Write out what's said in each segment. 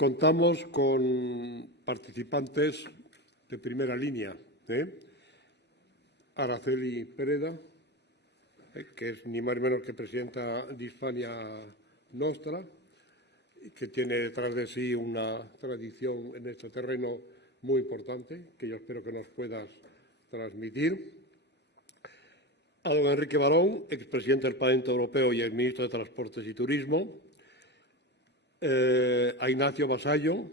Contamos con participantes de primera línea. Araceli Pereda, que es ni más ni menos que presidenta de Hispania Nostra, que tiene detrás de sí una tradición en este terreno muy importante, que yo espero que nos puedas transmitir. A don Enrique Barón, expresidente del Parlamento Europeo y exministro de Transportes y Turismo. A Ignacio Vasallo,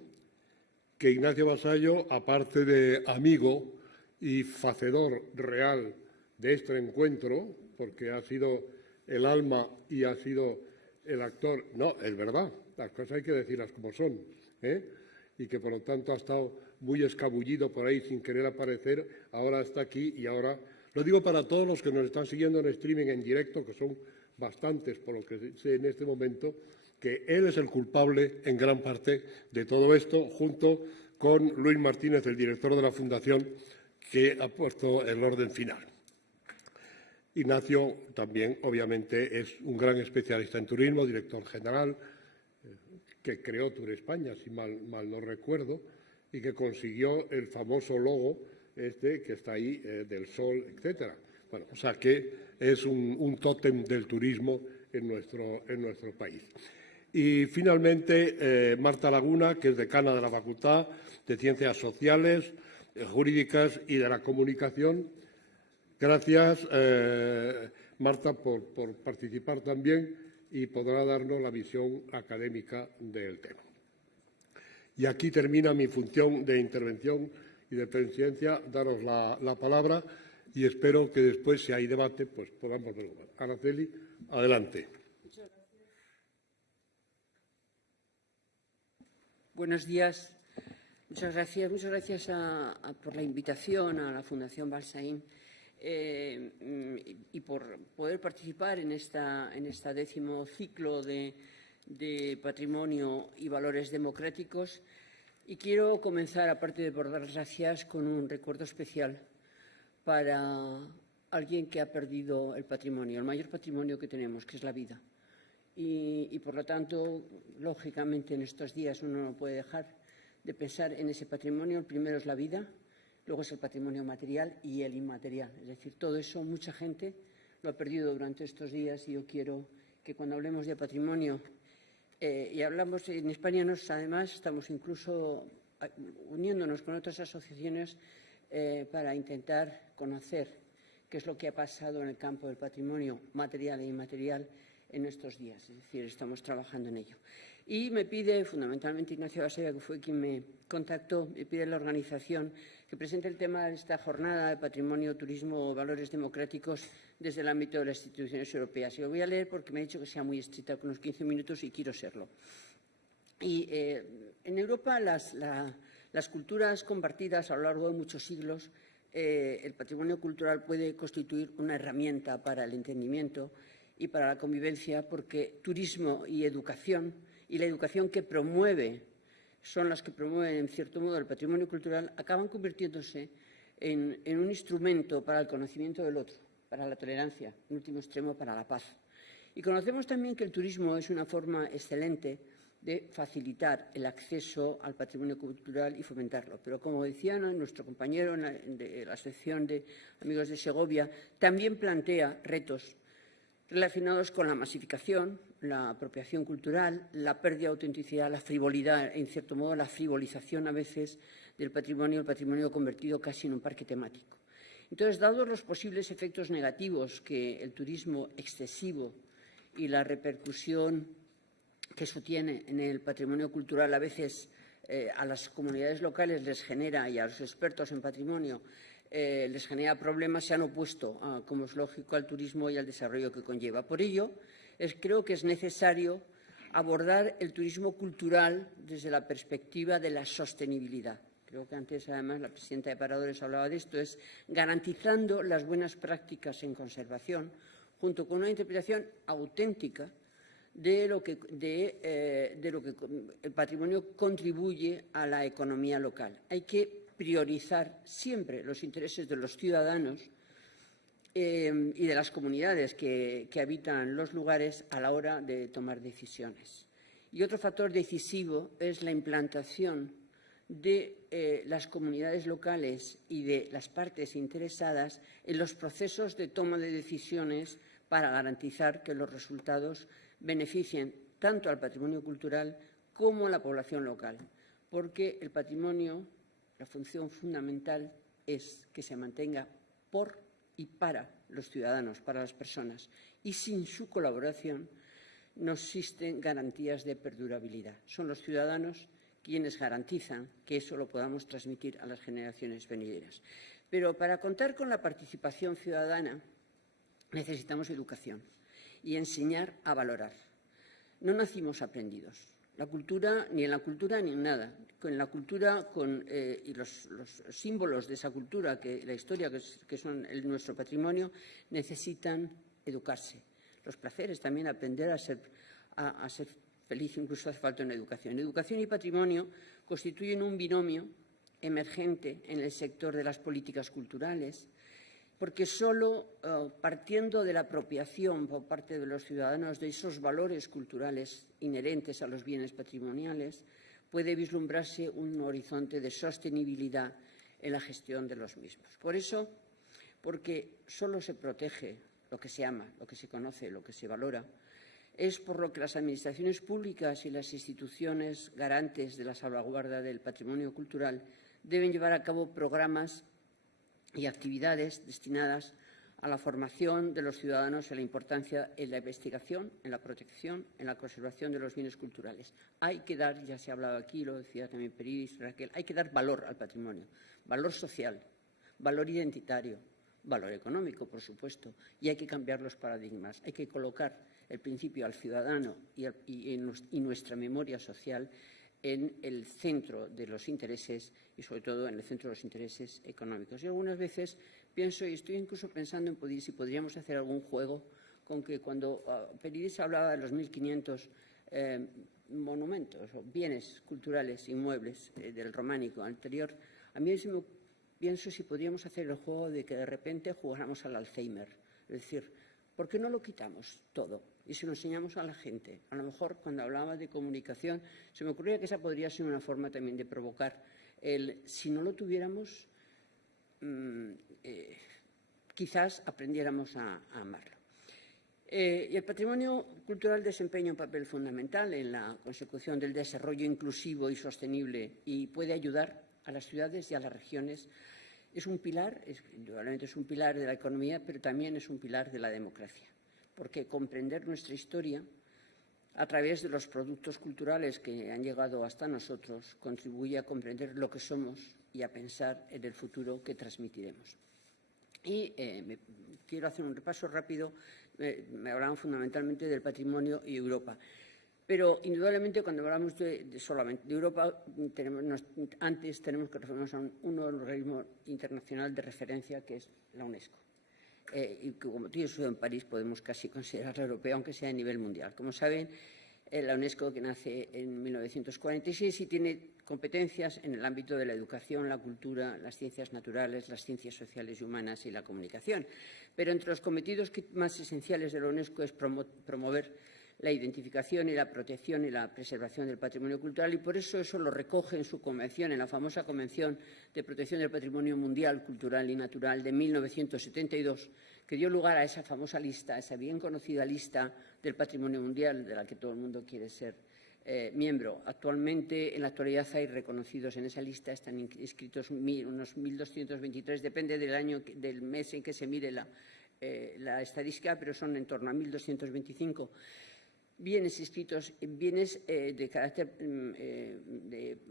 que Ignacio Vasallo, aparte de amigo y facedor real de este encuentro, porque ha sido el alma y ha sido el actor, no, es verdad, las cosas hay que decirlas como son, y que por lo tanto ha estado muy escabullido por ahí sin querer aparecer, ahora está aquí y ahora... Lo digo para todos los que nos están siguiendo en streaming en directo, que son bastantes por lo que sé en este momento, que él es el culpable en gran parte de todo esto, junto con Luis Martínez, el director de la Fundación, que ha puesto el orden final. Ignacio también, obviamente, es un gran especialista en turismo, director general, que creó Tour España, si mal no recuerdo, y que consiguió el famoso logo que está ahí, del sol, etcétera. Bueno, o sea que es un tótem del turismo en nuestro país. Y, finalmente, Marta Laguna, que es decana de la Facultad de Ciencias Sociales, Jurídicas y de la Comunicación. Gracias, Marta, por participar también y podrá darnos la visión académica del tema. Y aquí termina mi función de intervención y de presidencia, daros la palabra y espero que después, si hay debate, pues podamos verlo. Araceli, adelante. Buenos días. Muchas gracias por la invitación a la Fundación Balsaín y por poder participar en esta 10º ciclo de patrimonio y valores democráticos. Y quiero comenzar, aparte de por dar las gracias, con un recuerdo especial para alguien que ha perdido el patrimonio, el mayor patrimonio que tenemos, que es la vida. Y, por lo tanto, lógicamente, en estos días uno no puede dejar de pensar en ese patrimonio. El primero es la vida, luego es el patrimonio material y el inmaterial. Es decir, todo eso, mucha gente lo ha perdido durante estos días y yo quiero que cuando hablemos de patrimonio, y hablamos en España, además, estamos incluso uniéndonos con otras asociaciones para intentar conocer qué es lo que ha pasado en el campo del patrimonio material e inmaterial en estos días, es decir, estamos trabajando en ello. Y me pide, fundamentalmente, Ignacio Vasallo, que fue quien me contactó, me pide la organización que presente el tema de esta jornada de patrimonio, turismo o valores democráticos desde el ámbito de las instituciones europeas. Y lo voy a leer porque me ha dicho que sea muy estricta, con unos 15 minutos, y quiero serlo. Y en Europa las culturas compartidas a lo largo de muchos siglos, el patrimonio cultural puede constituir una herramienta para el entendimiento y para la convivencia, porque turismo y educación, y la educación que promueve, son las que promueven, en cierto modo, el patrimonio cultural, acaban convirtiéndose en un instrumento para el conocimiento del otro, para la tolerancia, en último extremo, para la paz. Y conocemos también que el turismo es una forma excelente de facilitar el acceso al patrimonio cultural y fomentarlo. Pero, como decía nuestro compañero de la Asociación de Amigos de Segovia, también plantea retos relacionados con la masificación, la apropiación cultural, la pérdida de autenticidad, la frivolidad, en cierto modo la frivolización a veces del patrimonio, el patrimonio convertido casi en un parque temático. Entonces, dados los posibles efectos negativos que el turismo excesivo y la repercusión que eso tiene en el patrimonio cultural a veces a las comunidades locales les genera, y a los expertos en patrimonio les genera problemas, se han opuesto, como es lógico, al turismo y al desarrollo que conlleva. Por ello, creo que es necesario abordar el turismo cultural desde la perspectiva de la sostenibilidad. Creo que antes, además, la presidenta de Paradores hablaba de esto, es garantizando las buenas prácticas en conservación, junto con una interpretación auténtica de lo que el patrimonio contribuye a la economía local. Hay que priorizar siempre los intereses de los ciudadanos y de las comunidades que habitan los lugares a la hora de tomar decisiones. Y otro factor decisivo es la implantación de las comunidades locales y de las partes interesadas en los procesos de toma de decisiones para garantizar que los resultados beneficien tanto al patrimonio cultural como a la población local, porque el patrimonio, la función fundamental es que se mantenga por y para los ciudadanos, para las personas, y sin su colaboración no existen garantías de perdurabilidad. Son los ciudadanos quienes garantizan que eso lo podamos transmitir a las generaciones venideras. Pero para contar con la participación ciudadana necesitamos educación y enseñar a valorar. No nacimos aprendidos. La cultura, ni en la cultura ni en nada. En la cultura y los símbolos de esa cultura, la historia que son nuestro patrimonio, necesitan educarse. Los placeres también, aprender a ser feliz, incluso hace falta una educación. Educación y patrimonio constituyen un binomio emergente en el sector de las políticas culturales, porque solo partiendo de la apropiación por parte de los ciudadanos de esos valores culturales inherentes a los bienes patrimoniales, puede vislumbrarse un horizonte de sostenibilidad en la gestión de los mismos. Por eso, porque solo se protege lo que se ama, lo que se conoce, lo que se valora, es por lo que las administraciones públicas y las instituciones garantes de la salvaguarda del patrimonio cultural deben llevar a cabo programas y actividades destinadas a la formación de los ciudadanos en la importancia en la investigación, en la protección, en la conservación de los bienes culturales. Hay que dar, ya se ha hablado aquí, lo decía también Peridis, Raquel, hay que dar valor al patrimonio, valor social, valor identitario, valor económico, por supuesto, y hay que cambiar los paradigmas, hay que colocar el principio al ciudadano y nuestra memoria social en el centro de los intereses y, sobre todo, en el centro de los intereses económicos. Y algunas veces pienso, y estoy incluso pensando en si podríamos hacer algún juego con que cuando Peridis hablaba de los 1.500 monumentos o bienes culturales, inmuebles del románico anterior, a mí pienso si podríamos hacer el juego de que de repente jugáramos al Alzheimer. Es decir, ¿por qué no lo quitamos todo y se lo enseñamos a la gente? A lo mejor cuando hablaba de comunicación se me ocurría que esa podría ser una forma también de provocar si no lo tuviéramos, quizás aprendiéramos a amarlo. Y el patrimonio cultural desempeña un papel fundamental en la consecución del desarrollo inclusivo y sostenible y puede ayudar a las ciudades y a las regiones. Es un pilar, indudablemente es un pilar de la economía, pero también es un pilar de la democracia, porque comprender nuestra historia a través de los productos culturales que han llegado hasta nosotros contribuye a comprender lo que somos y a pensar en el futuro que transmitiremos. Y quiero hacer un repaso rápido. Me hablaban fundamentalmente del patrimonio y Europa. Pero, indudablemente, cuando hablamos solamente de Europa, antes tenemos que referirnos a un organismo internacional de referencia, que es la UNESCO. Y que, como tú y yo en París, podemos casi considerarla europea, aunque sea a nivel mundial. Como saben, la UNESCO, que nace en 1946 y tiene competencias en el ámbito de la educación, la cultura, las ciencias naturales, las ciencias sociales y humanas y la comunicación. Pero entre los cometidos más esenciales de la UNESCO es promover la identificación y la protección y la preservación del patrimonio cultural, y por eso lo recoge en su convención, en la famosa Convención de Protección del Patrimonio Mundial, Cultural y Natural de 1972, que dio lugar a esa famosa lista, a esa bien conocida lista del patrimonio mundial, de la que todo el mundo quiere ser miembro. Actualmente, en la actualidad, hay reconocidos en esa lista, están inscritos unos 1.223, depende del año, del mes en que se mire la estadística, pero son en torno a 1.225 bienes inscritos, bienes de carácter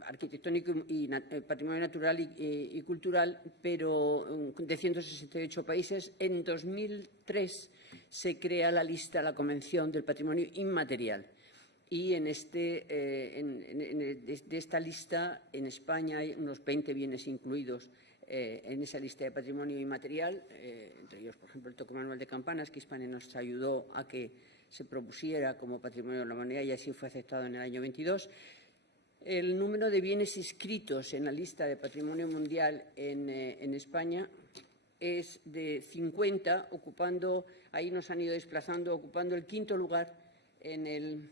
arquitectónico y patrimonio natural y cultural, pero de 168 países. En 2003 se crea la Convención del Patrimonio Inmaterial. Y de esta lista, en España hay unos 20 bienes incluidos en esa lista de patrimonio inmaterial, entre ellos, por ejemplo, el Toque Manual de Campanas, que Hispania nos ayudó a que se propusiera como patrimonio de la humanidad y así fue aceptado en el año 22. El número de bienes inscritos en la lista de patrimonio mundial en España es de 50, ahí nos han ido desplazando, ocupando el quinto lugar en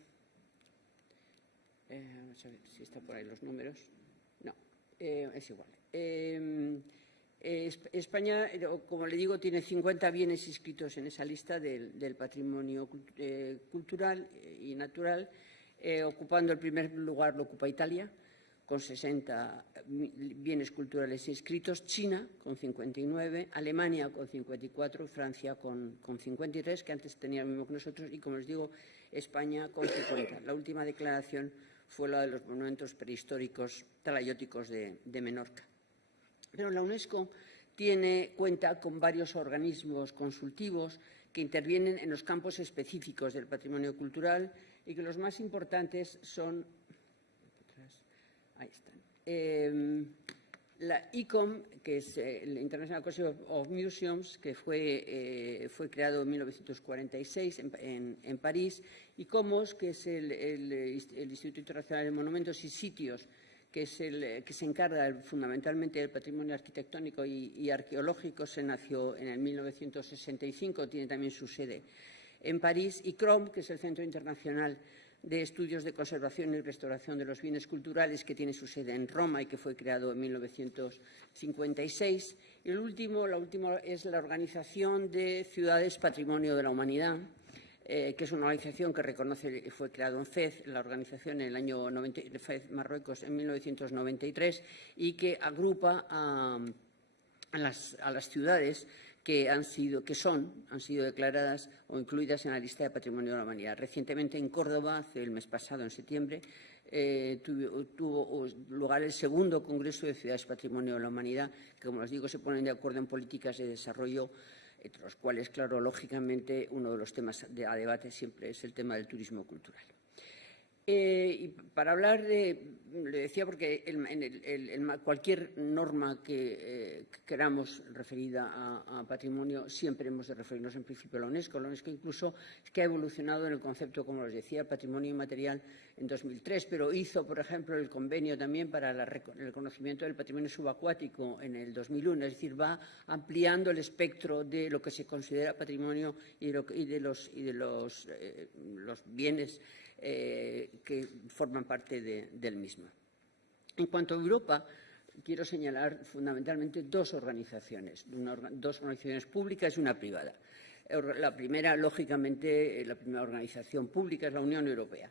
vamos a ver si está por ahí los números. No, es igual. España, como le digo, tiene 50 bienes inscritos en esa lista del patrimonio cultural y natural. Ocupando el primer lugar lo ocupa Italia, con 60 bienes culturales inscritos, China con 59, Alemania con 54, Francia con 53, que antes tenía lo mismo que nosotros, y, como les digo, España con 50. La última declaración fue la de los monumentos prehistóricos talayóticos de Menorca. Pero la UNESCO cuenta con varios organismos consultivos que intervienen en los campos específicos del patrimonio cultural y que los más importantes son… Ahí están. La ICOM, que es el International Council of Museums, que fue creado en 1946 en París, y COMOS, que es el Instituto Internacional de Monumentos y Sitios, que es el que se encarga fundamentalmente del patrimonio arquitectónico y arqueológico. Se nació en el 1965, tiene también su sede en París, y CROM, que es el Centro Internacional de Estudios de Conservación y Restauración de los Bienes Culturales, que tiene su sede en Roma y que fue creado en 1956. Y la última es la Organización de Ciudades Patrimonio de la Humanidad, que es una organización que reconoce, fue creado en Fez, la organización en el año Fez, Marruecos, en 1993, y que agrupa a las ciudades que han sido declaradas o incluidas en la lista de Patrimonio de la Humanidad. Recientemente en Córdoba, el mes pasado, en septiembre, tuvo lugar el segundo Congreso de Ciudades Patrimonio de la Humanidad, que, como les digo, se ponen de acuerdo en políticas de desarrollo, entre los cuales, claro, lógicamente, uno de los temas a debate siempre es el tema del turismo cultural. Y para hablar le decía, porque cualquier norma que queramos referida a patrimonio, siempre hemos de referirnos en principio a la UNESCO. La UNESCO incluso es que ha evolucionado en el concepto, como les decía, patrimonio inmaterial en 2003, pero hizo, por ejemplo, el convenio también para el reconocimiento del patrimonio subacuático en el 2001, es decir, va ampliando el espectro de lo que se considera patrimonio y de los bienes que forman parte del mismo. En cuanto a Europa, quiero señalar fundamentalmente dos organizaciones públicas y una privada. La primera, lógicamente, la primera organización pública es la Unión Europea.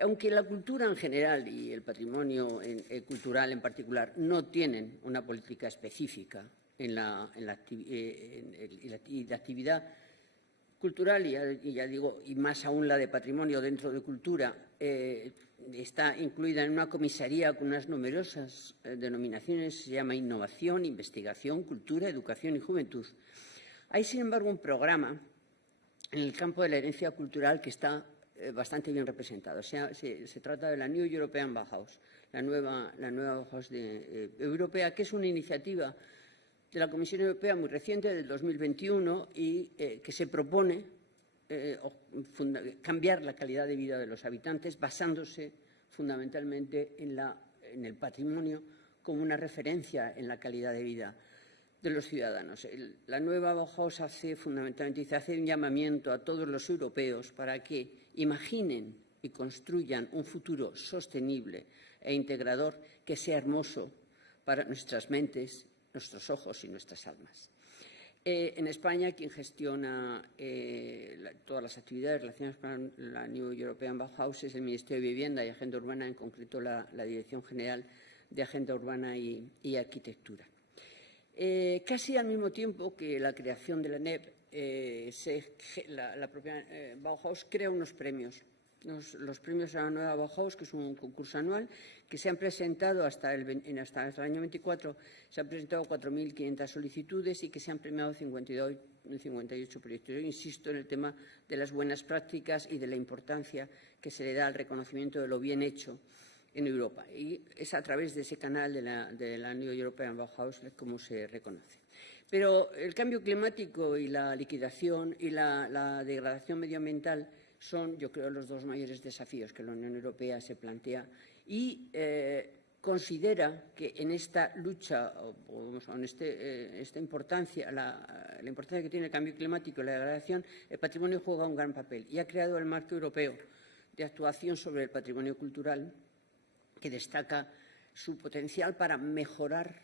Aunque la cultura en general y el patrimonio cultural en particular no tienen una política específica en la actividad cultural, y ya digo, y más aún la de patrimonio dentro de cultura, está incluida en una comisaría con unas numerosas denominaciones, se llama Innovación, Investigación, Cultura, Educación y Juventud. Hay, sin embargo, un programa en el campo de la herencia cultural que está bastante bien representado. Se trata de la New European Bauhaus, la nueva Bauhaus europea, que es una iniciativa de la Comisión Europea muy reciente, del 2021, y que se propone cambiar la calidad de vida de los habitantes basándose fundamentalmente en el patrimonio como una referencia en la calidad de vida de los ciudadanos. La nueva Bauhaus hace un llamamiento a todos los europeos para que imaginen y construyan un futuro sostenible e integrador que sea hermoso para nuestras mentes, nuestros ojos y nuestras almas. En España, quien gestiona todas las actividades relacionadas con la New European Bauhaus es el Ministerio de Vivienda y Agenda Urbana, en concreto la Dirección General de Agenda Urbana y Arquitectura. Casi al mismo tiempo que la creación de la NEB, la propia Bauhaus crea unos premios. Los premios a la nueva Bauhaus, que es un concurso anual, que se han presentado hasta el año 24, se han presentado 4.500 solicitudes y que se han premiado 58 proyectos. Yo insisto en el tema de las buenas prácticas y de la importancia que se le da al reconocimiento de lo bien hecho en Europa. Y es a través de ese canal de la New European Bauhaus como se reconoce. Pero el cambio climático y la liquidación y la degradación medioambiental son, yo creo, los dos mayores desafíos que la Unión Europea se plantea y considera que en esta lucha, en esta importancia, la importancia que tiene el cambio climático y la degradación, el patrimonio juega un gran papel y ha creado el Marco Europeo de Actuación sobre el Patrimonio Cultural, que destaca su potencial para mejorar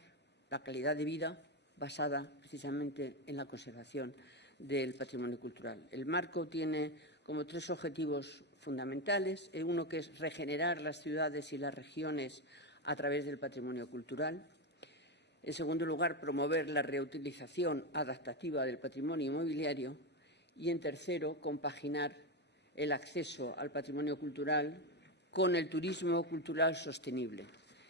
la calidad de vida basada precisamente en la conservación del patrimonio cultural. El marco tiene como 3 objetivos fundamentales. Uno, que es regenerar las ciudades y las regiones a través del patrimonio cultural. En segundo lugar, promover la reutilización adaptativa del patrimonio inmobiliario. Y, en tercero, compaginar el acceso al patrimonio cultural con el turismo cultural sostenible.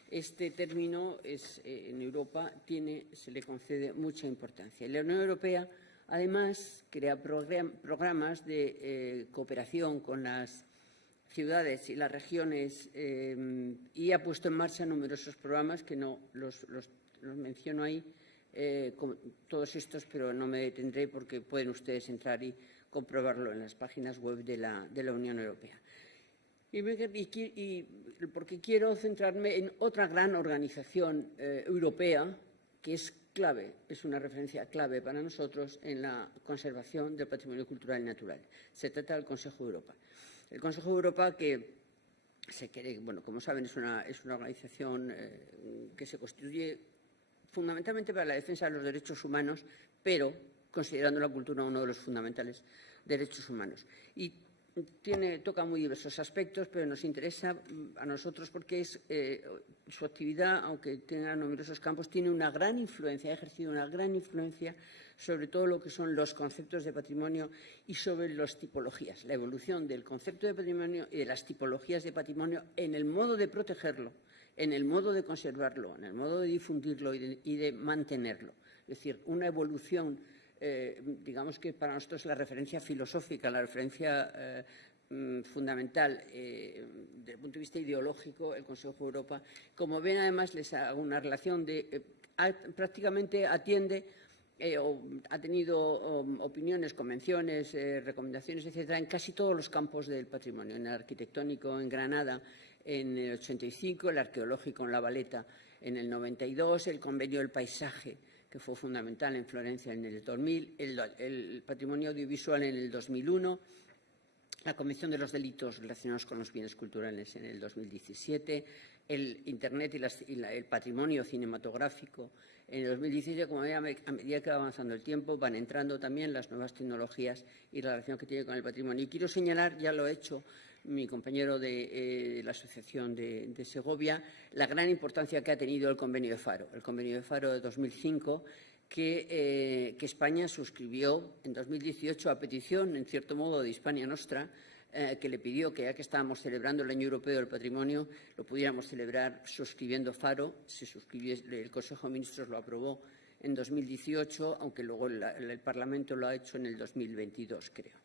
Este término en Europa se le concede mucha importancia. La Unión Europea, además, crea programas de cooperación con las ciudades y las regiones y ha puesto en marcha numerosos programas que no los menciono ahí, todos estos, pero no me detendré porque pueden ustedes entrar y comprobarlo en las páginas web de la Unión Europea. Y porque quiero centrarme en otra gran organización europea que es clave, es una referencia clave para nosotros en la conservación del patrimonio cultural y natural. Se trata del Consejo de Europa. El Consejo de Europa, que se quiere, bueno, como saben, es una organización que se constituye fundamentalmente para la defensa de los derechos humanos, pero considerando la cultura uno de los fundamentales derechos humanos. Y toca muy diversos aspectos, pero nos interesa a nosotros porque su actividad, aunque tenga numerosos campos, tiene una gran influencia, ha ejercido una gran influencia sobre todo lo que son los conceptos de patrimonio y sobre las tipologías, la evolución del concepto de patrimonio y de las tipologías de patrimonio en el modo de protegerlo, en el modo de conservarlo, en el modo de difundirlo y de mantenerlo. Es decir, una evolución, digamos que para nosotros la referencia filosófica, la referencia fundamental desde el punto de vista ideológico, el Consejo de Europa. Como ven, además, les hago una relación prácticamente atiende ha tenido opiniones, convenciones, recomendaciones, etcétera, en casi todos los campos del patrimonio, en el arquitectónico en Granada en el 85, el arqueológico en La Valeta en el 92, el convenio del paisaje, que fue fundamental en Florencia en el 2000, el patrimonio audiovisual en el 2001, la Convención de los Delitos relacionados con los bienes culturales en el 2017, el Internet y el patrimonio cinematográfico en el 2017. Como a medida que va avanzando el tiempo, van entrando también las nuevas tecnologías y la relación que tiene con el patrimonio. Y quiero señalar, ya lo ha hecho mi compañero de la Asociación de Segovia, la gran importancia que ha tenido el Convenio de Faro. El Convenio de Faro de 2005, que España suscribió en 2018 a petición, en cierto modo, de Hispania Nostra, que le pidió que, ya que estábamos celebrando el Año Europeo del Patrimonio, lo pudiéramos celebrar suscribiendo Faro. Se suscribió, el Consejo de Ministros lo aprobó en 2018, aunque luego el Parlamento lo ha hecho en el 2022, creo.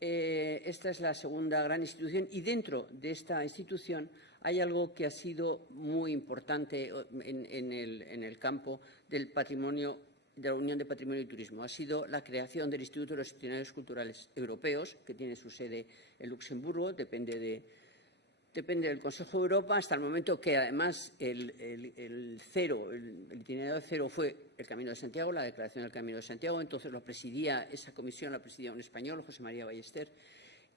Esta es la segunda gran institución y dentro de esta institución hay algo que ha sido muy importante en el campo del patrimonio, de la Unión de Patrimonio y Turismo. Ha sido la creación del Instituto de los Itinerarios Culturales Europeos, que tiene su sede en Luxemburgo, depende del Consejo de Europa, hasta el momento que, además, el itinerario cero fue el Camino de Santiago, la declaración del Camino de Santiago. Entonces esa comisión la presidía un español, José María Ballester,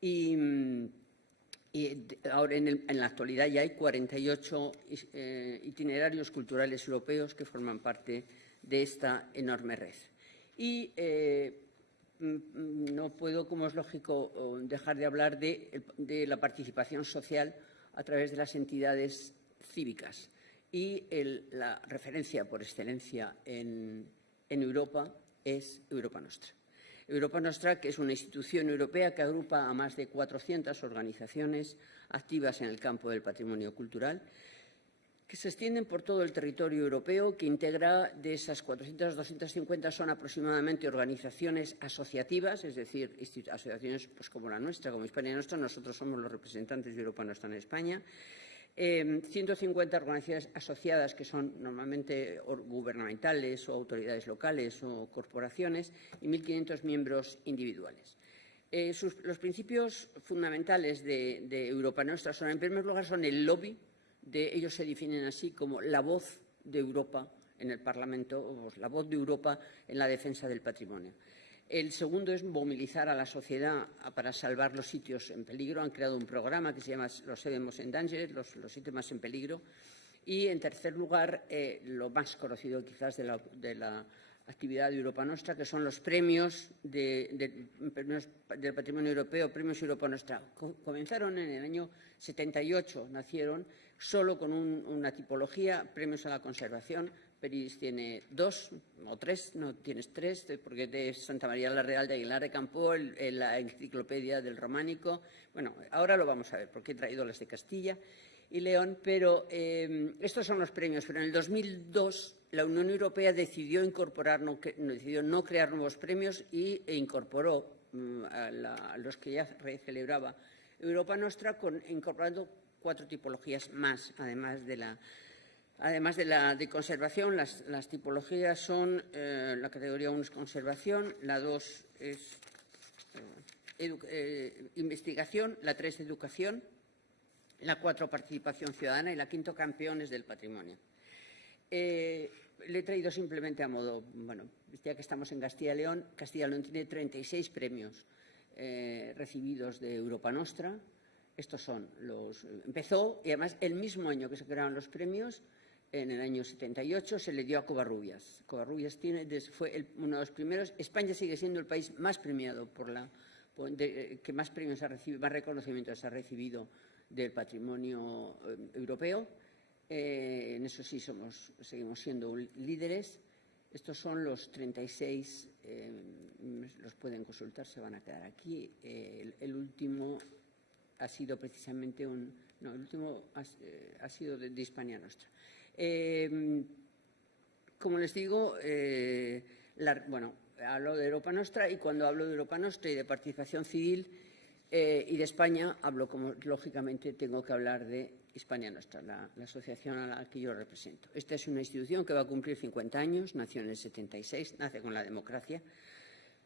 y ahora en la actualidad ya hay 48 itinerarios culturales europeos que forman parte de esta enorme red. Y no puedo, como es lógico, dejar de hablar de la participación social a través de las entidades cívicas. Y la referencia por excelencia en Europa es Europa Nostra. Europa Nostra, que es una institución europea que agrupa a más de 400 organizaciones activas en el campo del patrimonio cultural, que se extienden por todo el territorio europeo, que integra de esas 400, 250 son aproximadamente organizaciones asociativas, es decir, asociaciones pues, como la nuestra, como Hispania Nostra. Nosotros somos los representantes de Europa Nostra en España. 150 organizaciones asociadas que son normalmente gubernamentales o autoridades locales o corporaciones y 1.500 miembros individuales. Los principios fundamentales de Europa Nostra son, en primer lugar, son el lobby. Ellos se definen así como la voz de Europa en el Parlamento, o la voz de Europa en la defensa del patrimonio. El segundo es movilizar a la sociedad para salvar los sitios en peligro. Han creado un programa que se llama Los 7 Most Endangered, los sitios más en peligro. Y, en tercer lugar, lo más conocido quizás de la actividad de Europa Nostra, que son los premios del patrimonio europeo, premios Europa Nostra. Comenzaron en el año 78, nacieron solo con una tipología, premios a la conservación. Peridis tiene 2 o 3, no tienes 3, porque es de Santa María la Real de Aguilar de Campo, la enciclopedia del Románico. Bueno, ahora lo vamos a ver, porque he traído las de Castilla y León, pero estos son los premios. Pero en el 2002 la Unión Europea decidió no crear nuevos premios e incorporó a los que ya celebraba Europa Nostra, incorporando 4 tipologías más, además de la de conservación. Las tipologías son, la categoría 1 es conservación, la 2 es investigación, la 3 educación, la 4 participación ciudadana y la 5 campeones del patrimonio. Le he traído simplemente a modo, bueno, ya que estamos en Castilla y León tiene 36 premios recibidos de Europa Nostra. Estos son empezó, y además el mismo año que se crearon los premios, en el año 78, se le dio a Covarrubias. Covarrubias fue uno de los primeros. España sigue siendo el país más premiado, que más premios ha recibido, más reconocimientos ha recibido del patrimonio europeo. En eso sí seguimos siendo líderes. Estos son los 36, los pueden consultar, se van a quedar aquí. El último ha sido precisamente el último ha sido de Hispania Nostra. Como les digo, hablo de Europa Nostra, y cuando hablo de Europa Nostra y de participación civil y de España, lógicamente tengo que hablar de Hispania Nostra, la asociación a la que yo represento. Esta es una institución que va a cumplir 50 años, nació en el 76, nace con la democracia,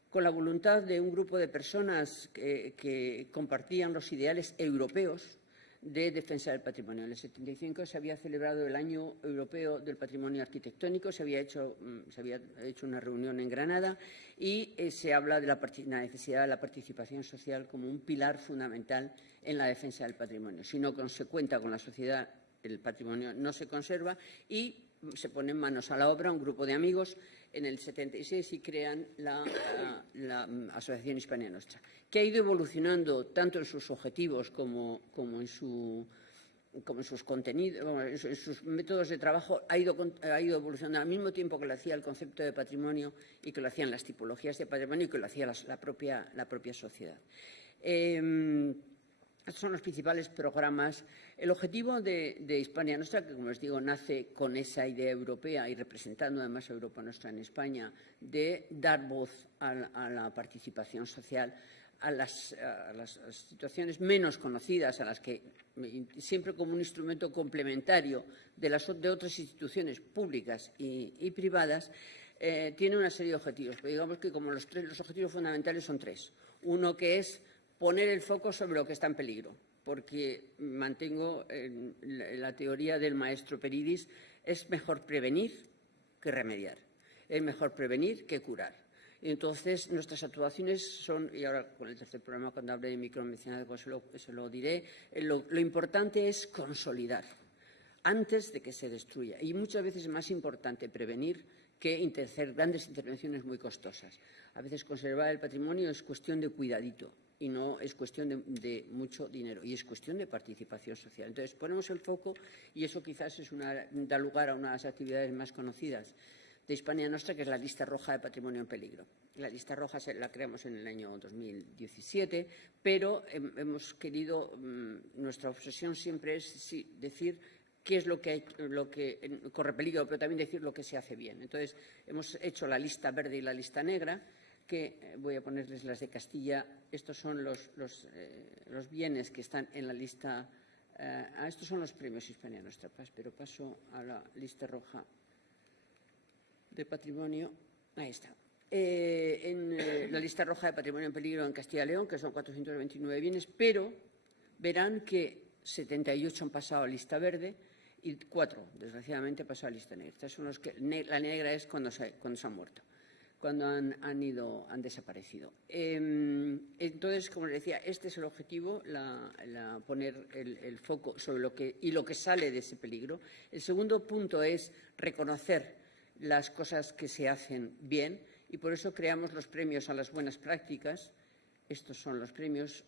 con la voluntad de un grupo de personas que compartían los ideales europeos de defensa del patrimonio. En el 75 se había celebrado el Año Europeo del Patrimonio Arquitectónico, se había hecho una reunión en Granada, y se habla de la necesidad de la participación social como un pilar fundamental en la defensa del patrimonio. Si no se cuenta con la sociedad, el patrimonio no se conserva, y se pone en manos a la obra un grupo de amigos en el 76 y crean la Asociación Hispania Nostra, que ha ido evolucionando tanto en sus objetivos como en sus contenidos, en sus métodos de trabajo. Ha ido evolucionando al mismo tiempo que lo hacía el concepto de patrimonio y que lo hacían las tipologías de patrimonio y que lo hacía la propia sociedad. Estos son los principales programas. El objetivo de Hispania Nostra, que como les digo nace con esa idea europea y representando además a Europa Nostra en España, de dar voz a la participación social, a las situaciones menos conocidas, a las que siempre como un instrumento complementario de otras instituciones públicas y privadas, tiene una serie de objetivos. Pero digamos que como los objetivos fundamentales son 3. Uno, que es poner el foco sobre lo que está en peligro, porque mantengo la teoría del maestro Peridis: es mejor prevenir que remediar, es mejor prevenir que curar. Y entonces nuestras actuaciones son, y ahora con el tercer programa, cuando hable de micromecenazgo se lo diré, lo importante es consolidar antes de que se destruya, y muchas veces es más importante prevenir que hacer grandes intervenciones muy costosas. A veces conservar el patrimonio es cuestión de cuidadito, y no es cuestión de mucho dinero, y es cuestión de participación social. Entonces, ponemos el foco, y eso quizás da lugar a una de las actividades más conocidas de Hispania Nostra, que es la lista roja de patrimonio en peligro. La lista roja la creamos en el año 2017, pero hemos querido, nuestra obsesión siempre es decir qué es lo que corre peligro, pero también decir lo que se hace bien. Entonces, hemos hecho la lista verde y la lista negra, que voy a ponerles las de Castilla. Estos son los bienes que están en la lista. Estos son los premios Hispania Nostra, pero paso a la lista roja de patrimonio. Ahí está. En la lista roja de patrimonio en peligro en Castilla y León, que son 429 bienes, pero verán que 78 han pasado a lista verde y 4, desgraciadamente, han pasado a lista negra. Estos son los que la negra es cuando se han muerto. cuando han desaparecido. Entonces, como les decía, este es el objetivo, poner el foco sobre lo que sale de ese peligro. El segundo punto es reconocer las cosas que se hacen bien y por eso creamos los premios a las buenas prácticas. Estos son los premios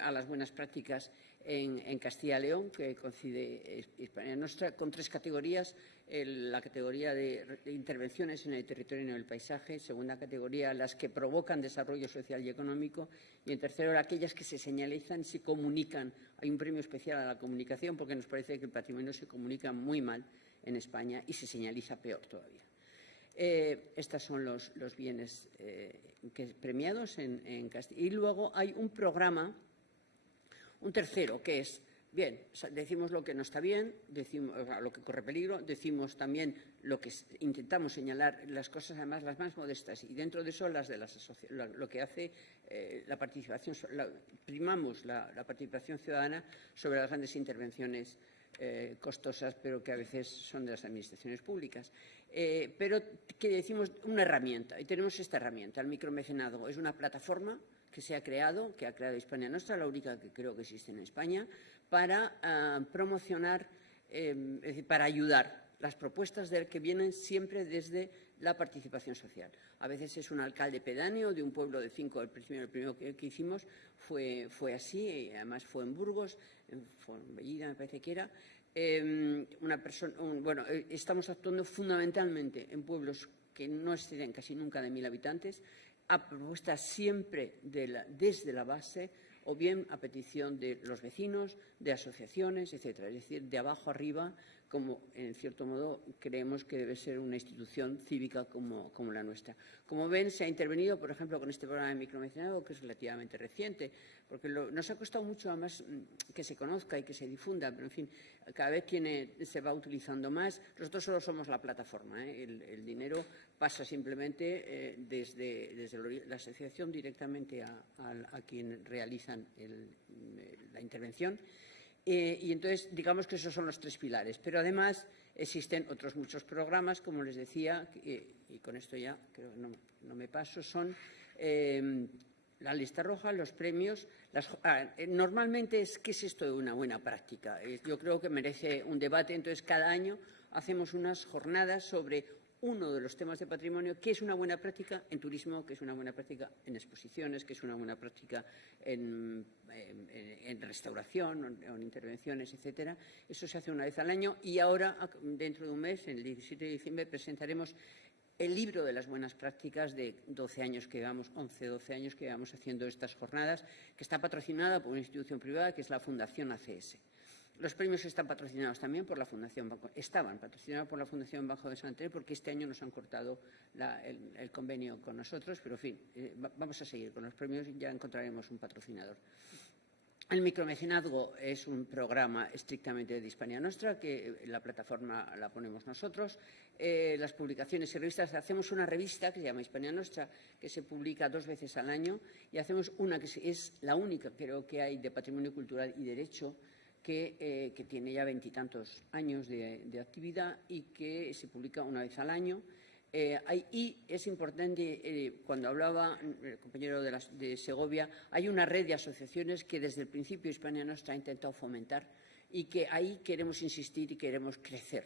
a las buenas prácticas en Castilla y León, que concede Hispania Nostra, con 3 categorías. La categoría de intervenciones en el territorio y en el paisaje, segunda categoría, las que provocan desarrollo social y económico, y en tercero, aquellas que se señalizan y se comunican. Hay un premio especial a la comunicación porque nos parece que el patrimonio se comunica muy mal en España y se señaliza peor todavía. Estos son los bienes premiados en Castilla. Y luego hay un programa, un tercero, que es, bien, decimos lo que no está bien, decimos lo que corre peligro, decimos también lo que intentamos señalar, las cosas además las más modestas, y dentro de eso lo que hace la participación, primamos la participación ciudadana sobre las grandes intervenciones costosas, pero que a veces son de las administraciones públicas. Pero que decimos una herramienta, y tenemos esta herramienta. El micromecenazgo es una plataforma que ha creado Hispania Nostra, la única que creo que existe en España, para promocionar, es decir, para ayudar las propuesas que vienen siempre desde la participación social. A veces es un alcalde pedáneo de un pueblo de 5, el primero que hicimos fue así, y además fue en Burgos, fue en Bellida, me parece que era. Estamos actuando fundamentalmente en pueblos que no exceden casi nunca de 1000 habitantes, a propuesta siempre desde la base, o bien a petición de los vecinos, de asociaciones, etcétera. Es decir, de abajo arriba, como en cierto modo creemos que debe ser una institución cívica como la nuestra. Como ven, se ha intervenido, por ejemplo, con este programa de micromecenazgo, que es relativamente reciente, porque nos ha costado mucho además que se conozca y que se difunda, pero en fin, cada vez se va utilizando más. Nosotros solo somos la plataforma, el dinero pasa simplemente desde la asociación directamente a quien realizan la intervención. Y entonces, digamos que esos son los 3 pilares. Pero además existen otros muchos programas, como les decía, y con esto ya creo que no me paso, son la lista roja, los premios. Normalmente, ¿qué es esto de una buena práctica? Yo creo que merece un debate. Entonces, cada año hacemos unas jornadas sobre uno de los temas de patrimonio, qué es una buena práctica en turismo, qué es una buena práctica en exposiciones, qué es una buena práctica en restauración o en intervenciones, etcétera. Eso se hace una vez al año y ahora, dentro de un mes, el 17 de diciembre, presentaremos el libro de las buenas prácticas de 12 años que llevamos, 11-12 años que llevamos haciendo estas jornadas, que está patrocinada por una institución privada que es la Fundación ACS. Los premios están patrocinados también por la Fundación Banco, estaban patrocinados por la Fundación Banco de Santander, porque este año nos han cortado el convenio con nosotros, pero en fin, vamos a seguir con los premios y ya encontraremos un patrocinador. El micromecenazgo es un programa estrictamente de Hispania Nostra, que la plataforma la ponemos nosotros. Las publicaciones y revistas, hacemos una revista que se llama Hispania Nostra, que se publica 2 veces al año, y hacemos una que es la única, creo que hay, de patrimonio cultural y derecho, que tiene ya 20 y tantos años de actividad y que se publica una vez al año. Y es importante, cuando hablaba el compañero de Segovia, hay una red de asociaciones que desde el principio Hispania Nostra ha intentado fomentar y que ahí queremos insistir y queremos crecer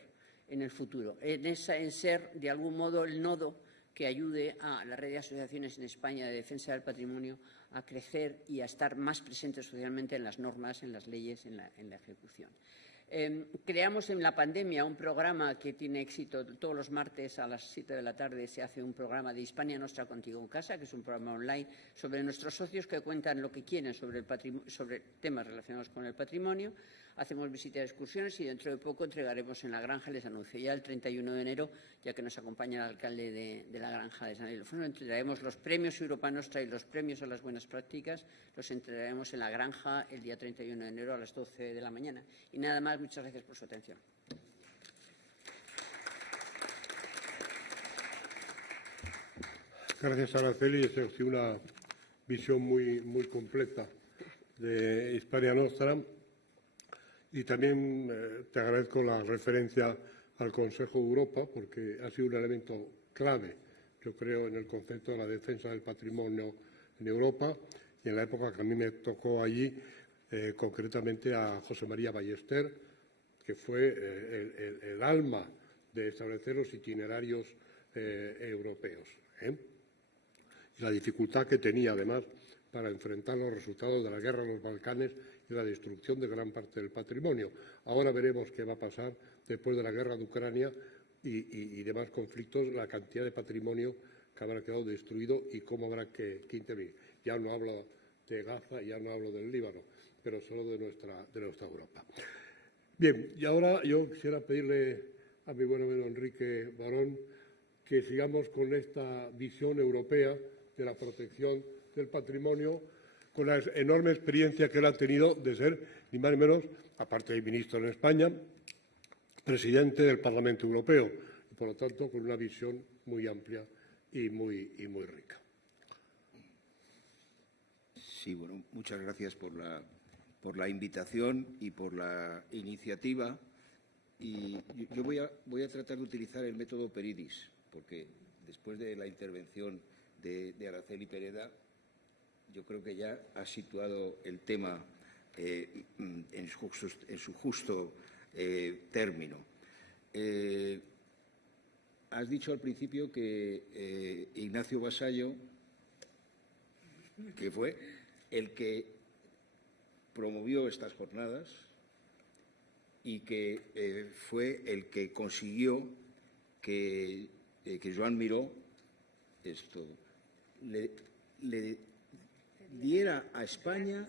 en el futuro, en ser de algún modo el nodo que ayude a la red de asociaciones en España de defensa del patrimonio a crecer y a estar más presentes socialmente en las normas, en las leyes, en la ejecución. Creamos en la pandemia un programa que tiene éxito. Todos los martes a las 7 de la tarde se hace un programa de Hispania Nostra Contigo en Casa, que es un programa online sobre nuestros socios que cuentan lo que quieren sobre temas relacionados con el patrimonio. Hacemos visitas de excursiones y dentro de poco entregaremos en la granja, les anuncio ya el 31 de enero, ya que nos acompaña el alcalde de la granja de San Ildefonso, entregaremos los premios Europa Nostra y los premios a las buenas prácticas, los entregaremos en la granja el día 31 de enero a las 12 de la mañana. Y nada más, muchas gracias por su atención. Gracias, Araceli. Esa es una visión muy completa de Hispania Nostra. Y también te agradezco la referencia al Consejo de Europa, porque ha sido un elemento clave, yo creo, en el concepto de la defensa del patrimonio en Europa, y en la época que a mí me tocó allí, concretamente a José María Ballester, que fue el alma de establecer los itinerarios europeos. Y la dificultad que tenía, además, para enfrentar los resultados de la guerra en los Balcanes y la destrucción de gran parte del patrimonio. Ahora veremos qué va a pasar después de la guerra de Ucrania y demás conflictos, la cantidad de patrimonio que habrá quedado destruido y cómo habrá que intervenir. Ya no hablo de Gaza, ya no hablo del Líbano, pero solo de nuestra Europa. Bien, y ahora yo quisiera pedirle a mi buen amigo Enrique Barón que sigamos con esta visión europea de la protección del patrimonio, con la enorme experiencia que él ha tenido de ser, ni más ni menos, aparte de ministro en España, presidente del Parlamento Europeo, y por lo tanto con una visión muy amplia y muy rica. Sí, bueno, muchas gracias por la invitación y por la iniciativa. Y yo voy a tratar de utilizar el método Peridis, porque después de la intervención de Araceli Pereda, yo creo que ya ha situado el tema en su justo término. Has dicho al principio que Ignacio Vasallo, que fue el que promovió estas jornadas y que fue el que consiguió que Joan Miró le diera a España,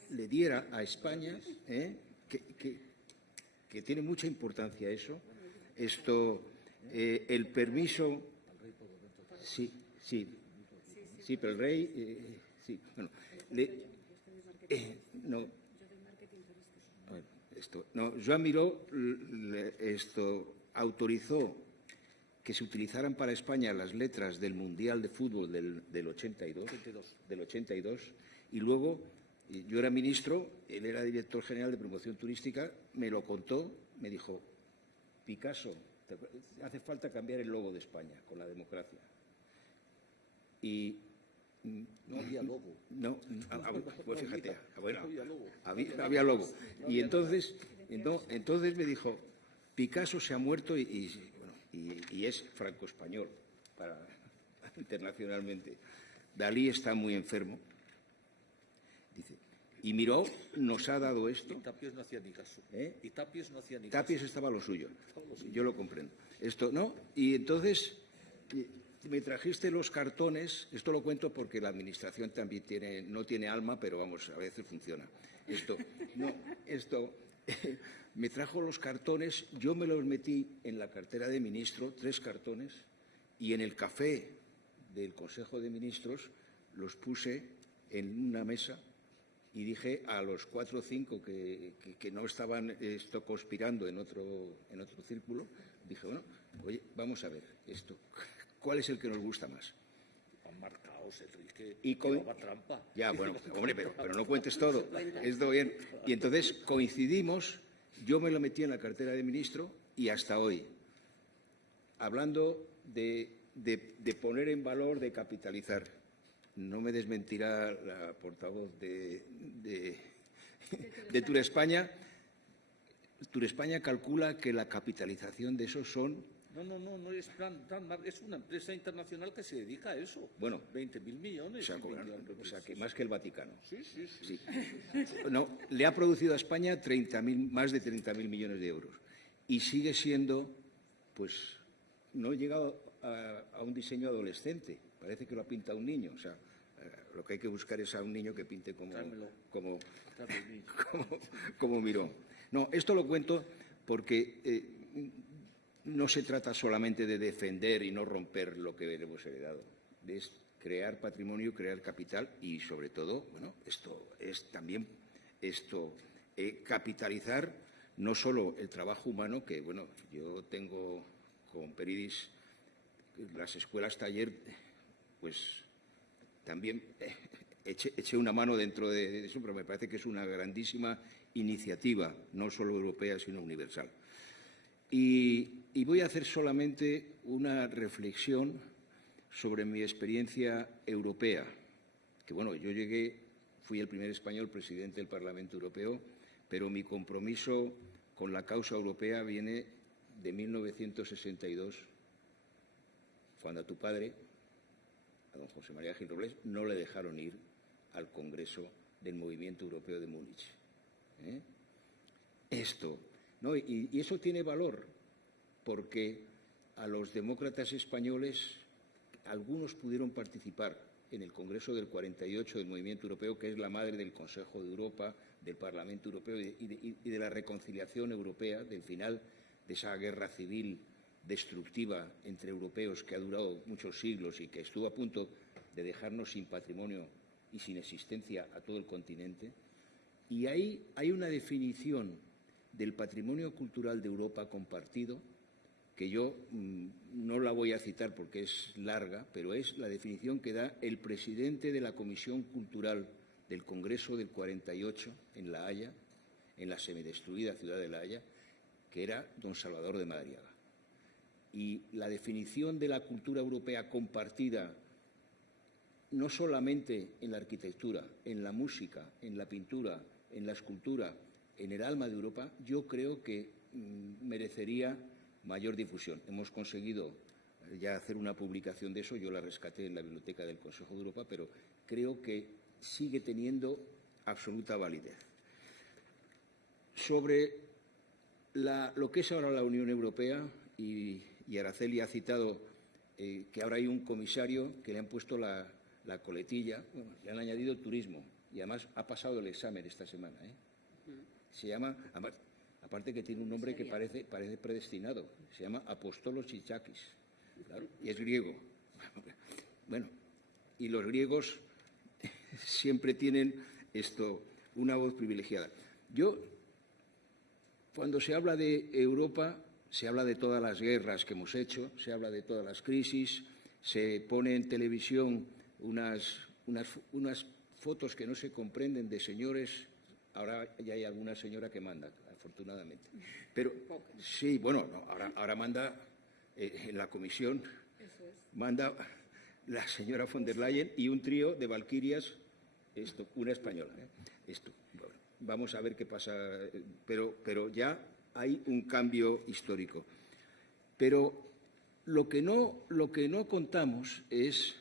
que tiene mucha importancia eso, el permiso, sí, pero el rey, sí, bueno, Joan Miró autorizó que se utilizaran para España las letras del Mundial de Fútbol del 82, y luego yo era ministro, él era director general de promoción turística, me lo contó, me dijo, Picasso, hace falta cambiar el logo de España con la democracia. Y no había logo. No, pues fíjate, bueno, había logo. Y entonces me dijo, Picasso se ha muerto y es franco-español internacionalmente. Dalí está muy enfermo. Dice, y Miró nos ha dado esto. Y Tapies no hacía ni caso. Y Tapies no hacía ni caso. Tapies estaba lo suyo. Yo lo comprendo. Esto, ¿no? Y entonces me trajiste los cartones. Esto lo cuento porque la administración también no tiene alma, pero vamos, a veces funciona. Me trajo los cartones, yo me los metí en la cartera de ministro, 3 cartones, y en el café del Consejo de Ministros los puse en una mesa y dije a los 4 o 5 que no estaban conspirando en otro círculo, dije, bueno, oye, vamos a ver esto, ¿cuál es el que nos gusta más? Han marcado, Enrique, y no va trampa. Ya, bueno, hombre, pero no cuentes todo, esto bien. Y entonces coincidimos, yo me lo metí en la cartera de ministro y hasta hoy, hablando de poner en valor, de capitalizar. No me desmentirá la portavoz de Turespaña. Turespaña calcula que la capitalización de esos son... No es es una empresa internacional que se dedica a eso. Bueno, 20.000 millones. O sea, que más que el Vaticano. Sí. No, le ha producido a España más de 30.000 millones de euros. Y sigue siendo, pues, no he llegado a un diseño adolescente. Parece que lo ha pintado un niño. O sea, lo que hay que buscar es a un niño que pinte como Miró. No, esto lo cuento porque no se trata solamente de defender y no romper lo que hemos heredado. Es crear patrimonio, crear capital y, sobre todo, bueno, esto es también capitalizar no solo el trabajo humano, que, bueno, yo tengo con Peridis las escuelas taller, pues también eché una mano dentro de eso, pero me parece que es una grandísima iniciativa, no solo europea, sino universal. Y voy a hacer solamente una reflexión sobre mi experiencia europea, que bueno, yo fui el primer español presidente del Parlamento Europeo, pero mi compromiso con la causa europea viene de 1962, cuando a tu padre, a don José María Gil Robles, no le dejaron ir al Congreso del Movimiento Europeo de Múnich. Esto, ¿no? Y eso tiene valor, porque a los demócratas españoles, algunos pudieron participar en el Congreso del 48 del Movimiento Europeo, que es la madre del Consejo de Europa, del Parlamento Europeo y de la reconciliación europea, del final de esa guerra civil destructiva entre europeos que ha durado muchos siglos y que estuvo a punto de dejarnos sin patrimonio y sin existencia a todo el continente. Y ahí hay una definición del patrimonio cultural de Europa compartido, que yo no la voy a citar porque es larga, pero es la definición que da el presidente de la Comisión Cultural del Congreso del 48 en La Haya, en la semidestruida ciudad de La Haya, que era don Salvador de Madariaga. Y la definición de la cultura europea compartida, no solamente en la arquitectura, en la música, en la pintura, en la escultura, en el alma de Europa, yo creo que merecería mayor difusión. Hemos conseguido ya hacer una publicación de eso, yo la rescaté en la Biblioteca del Consejo de Europa, pero creo que sigue teniendo absoluta validez. Sobre lo que es ahora la Unión Europea, y Araceli ha citado que ahora hay un comisario que le han puesto la coletilla, bueno, le han añadido el turismo, y además ha pasado el examen esta semana. Se llama, aparte que tiene un nombre que parece predestinado, se llama Apostolos Chichakis, claro, y es griego. Bueno, y los griegos siempre tienen una voz privilegiada. Cuando se habla de Europa, se habla de todas las guerras que hemos hecho, se habla de todas las crisis, se pone en televisión unas fotos que no se comprenden de señores. Ahora ya hay alguna señora que manda, afortunadamente. Pero sí, bueno, no, ahora manda en la comisión, manda la señora von der Leyen y un trío de valquirias, una española. Bueno, vamos a ver qué pasa, pero ya hay un cambio histórico. Pero lo que no contamos es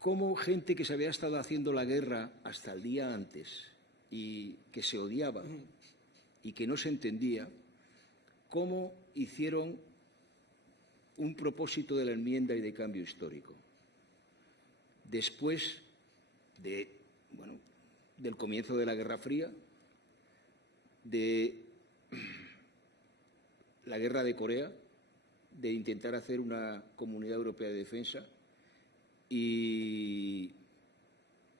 cómo gente que se había estado haciendo la guerra hasta el día antes y que se odiaba y que no se entendía, cómo hicieron un propósito de la enmienda y de cambio histórico. Después del comienzo de la Guerra Fría, de la Guerra de Corea, de intentar hacer una Comunidad Europea de Defensa, y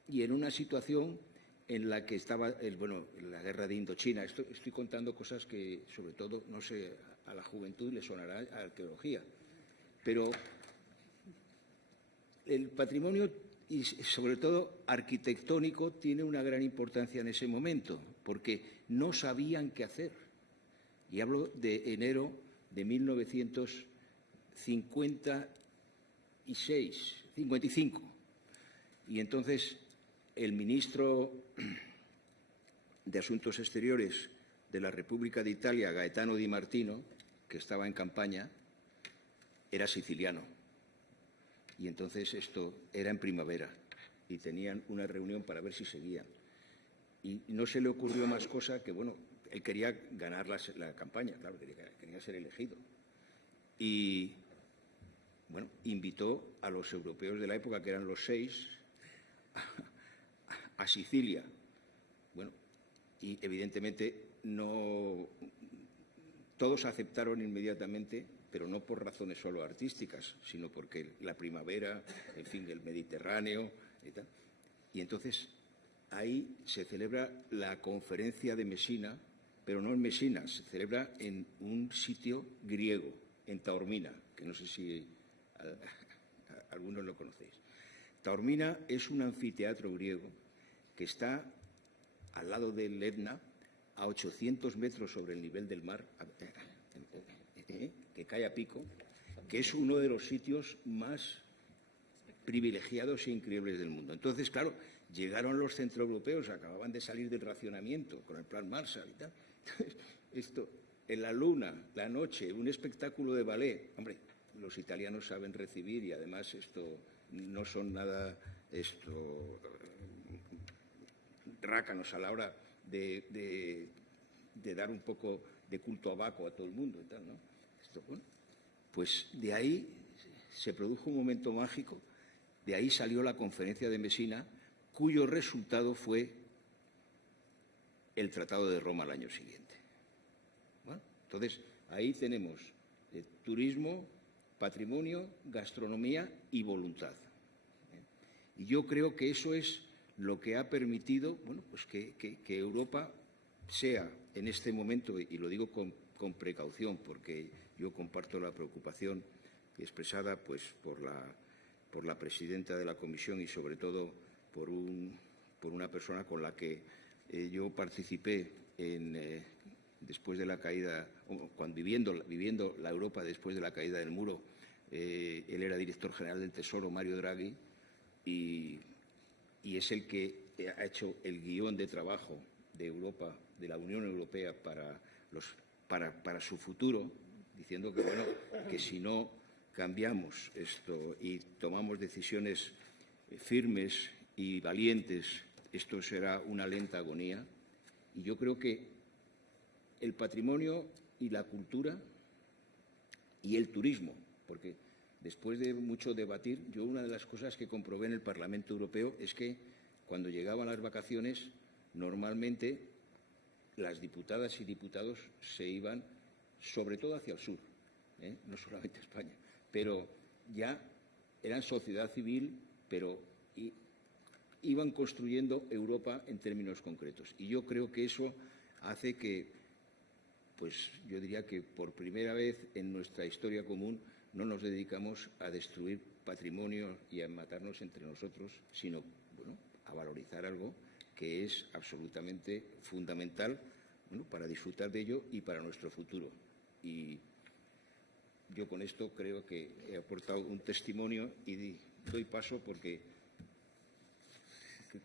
en una situación en la que estaba la guerra de Indochina. Estoy contando cosas que, sobre todo, no sé, a la juventud le sonará a arqueología. Pero el patrimonio, y sobre todo arquitectónico, tiene una gran importancia en ese momento, porque no sabían qué hacer. Y hablo de enero de 1955. Y entonces el ministro de Asuntos Exteriores de la República de Italia, Gaetano Di Martino, que estaba en campaña, era siciliano. Y entonces esto era en primavera y tenían una reunión para ver si seguían. Y no se le ocurrió más cosa que, él quería ganar la campaña, claro, quería ser elegido. Y invitó a los europeos de la época, que eran los 6, a Sicilia. Y evidentemente no todos aceptaron inmediatamente, pero no por razones solo artísticas, sino porque la primavera, en fin, el Mediterráneo y tal. Y entonces ahí se celebra la conferencia de Mesina, pero no en Mesina, se celebra en un sitio griego, en Taormina, que no sé si algunos lo conocéis. Taormina es un anfiteatro griego que está al lado del Etna a 800 metros sobre el nivel del mar, que cae a pico, que es uno de los sitios más privilegiados e increíbles del mundo. Entonces, claro, llegaron los centroeuropeos, acababan de salir del racionamiento con el Plan Marshall y tal. Esto, en la luna, la noche, un espectáculo de ballet. Hombre, los italianos saben recibir y además esto no son nada rácanos a la hora de dar un poco de culto a Baco a todo el mundo y tal, ¿no? Bueno, pues de ahí se produjo un momento mágico, de ahí salió la conferencia de Mesina, cuyo resultado fue el Tratado de Roma al año siguiente. ¿Bueno? Entonces, ahí tenemos turismo, patrimonio, gastronomía y voluntad. Y yo creo que eso es lo que ha permitido, bueno, pues que Europa sea en este momento, y lo digo con precaución porque yo comparto la preocupación expresada pues por la presidenta de la Comisión y sobre todo por una persona con la que yo participé después de la caída, cuando viviendo la Europa después de la caída del muro. Él era director general del Tesoro, Mario Draghi, y es el que ha hecho el guión de trabajo de Europa, de la Unión Europea para su futuro, diciendo que, bueno, que si no cambiamos esto y tomamos decisiones firmes y valientes, esto será una lenta agonía. Y yo creo que el patrimonio y la cultura y el turismo, porque después de mucho debatir, yo una de las cosas que comprobé en el Parlamento Europeo es que cuando llegaban las vacaciones, normalmente las diputadas y diputados se iban sobre todo hacia el sur, no solamente España, pero ya eran sociedad civil, pero iban construyendo Europa en términos concretos. Y yo creo que eso hace que, pues yo diría que por primera vez en nuestra historia común no nos dedicamos a destruir patrimonio y a matarnos entre nosotros, sino, bueno, a valorizar algo que es absolutamente fundamental, bueno, para disfrutar de ello y para nuestro futuro. Y yo con esto creo que he aportado un testimonio y doy paso porque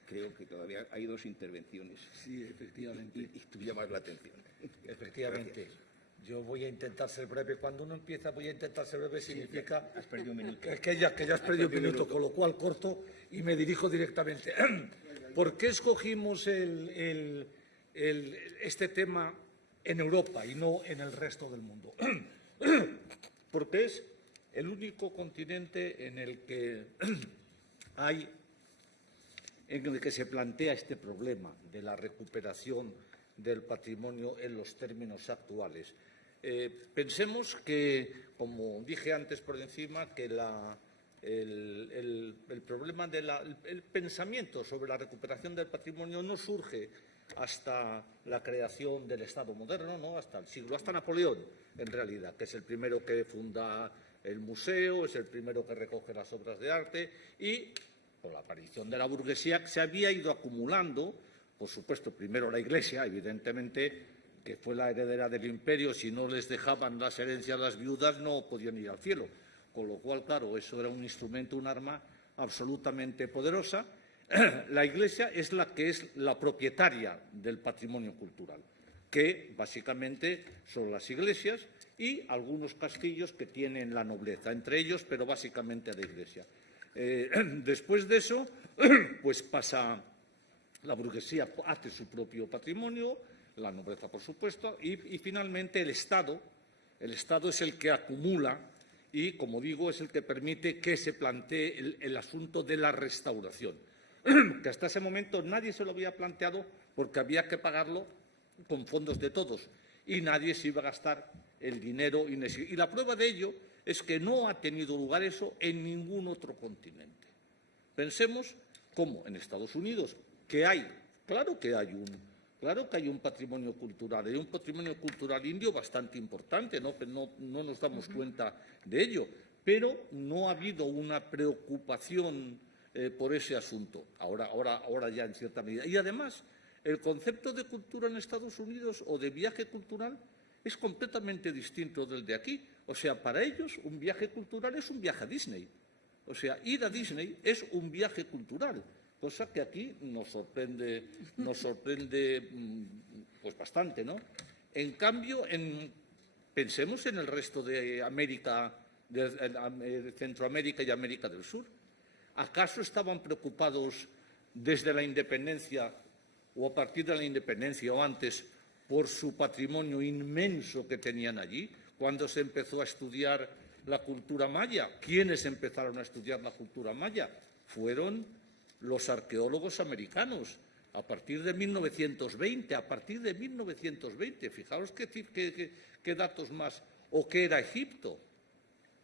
creo que todavía hay dos intervenciones. Sí, efectivamente. Y tú llamas la atención. Efectivamente. Gracias. Yo voy a intentar ser breve. Cuando uno empieza, voy a intentar ser breve, significa has perdido un minuto. que ya has perdido un minuto, con lo cual corto y me dirijo directamente. ¿Por qué escogimos este tema en Europa y no en el resto del mundo? Porque es el único continente en el que se plantea este problema de la recuperación del patrimonio en los términos actuales. Pensemos que, como dije antes por encima, que el problema el pensamiento sobre la recuperación del patrimonio no surge hasta la creación del Estado moderno, ¿no? Hasta Napoleón, en realidad, que es el primero que funda el museo, es el primero que recoge las obras de arte y, por la aparición de la burguesía, se había ido acumulando, por supuesto, primero la Iglesia, evidentemente, que fue la heredera del imperio. Si no les dejaban las herencias a las viudas, no podían ir al cielo. Con lo cual, claro, eso era un instrumento, un arma absolutamente poderosa. La Iglesia es la que es la propietaria del patrimonio cultural, que básicamente son las iglesias y algunos castillos que tienen la nobleza, entre ellos, pero básicamente la Iglesia. Después de eso, pues pasa la burguesía, hace su propio patrimonio, la nobleza, por supuesto, y finalmente el Estado. El Estado es el que acumula y, como digo, es el que permite que se plantee el asunto de la restauración, que hasta ese momento nadie se lo había planteado porque había que pagarlo con fondos de todos y nadie se iba a gastar el dinero innecesario. Y la prueba de ello es que no ha tenido lugar eso en ningún otro continente. Pensemos cómo en Estados Unidos, claro que hay un patrimonio cultural, hay un patrimonio cultural indio bastante importante, no nos damos cuenta de ello, pero no ha habido una preocupación por ese asunto, ahora ya en cierta medida. Y además, El concepto de cultura en Estados Unidos o de viaje cultural es completamente distinto del de aquí. O sea, para ellos un viaje cultural es un viaje a Disney. O sea, ir a Disney es un viaje cultural, cosa que aquí nos sorprende pues bastante, ¿no? En cambio, pensemos en el resto de América, de Centroamérica y América del Sur. ¿Acaso estaban preocupados desde la independencia o a partir de la independencia o antes por su patrimonio inmenso que tenían allí? Cuando se empezó a estudiar la cultura maya, ¿quiénes empezaron a estudiar la cultura maya? Fueron los arqueólogos americanos, a partir de 1920, Fijaos qué datos más. ¿O qué era Egipto?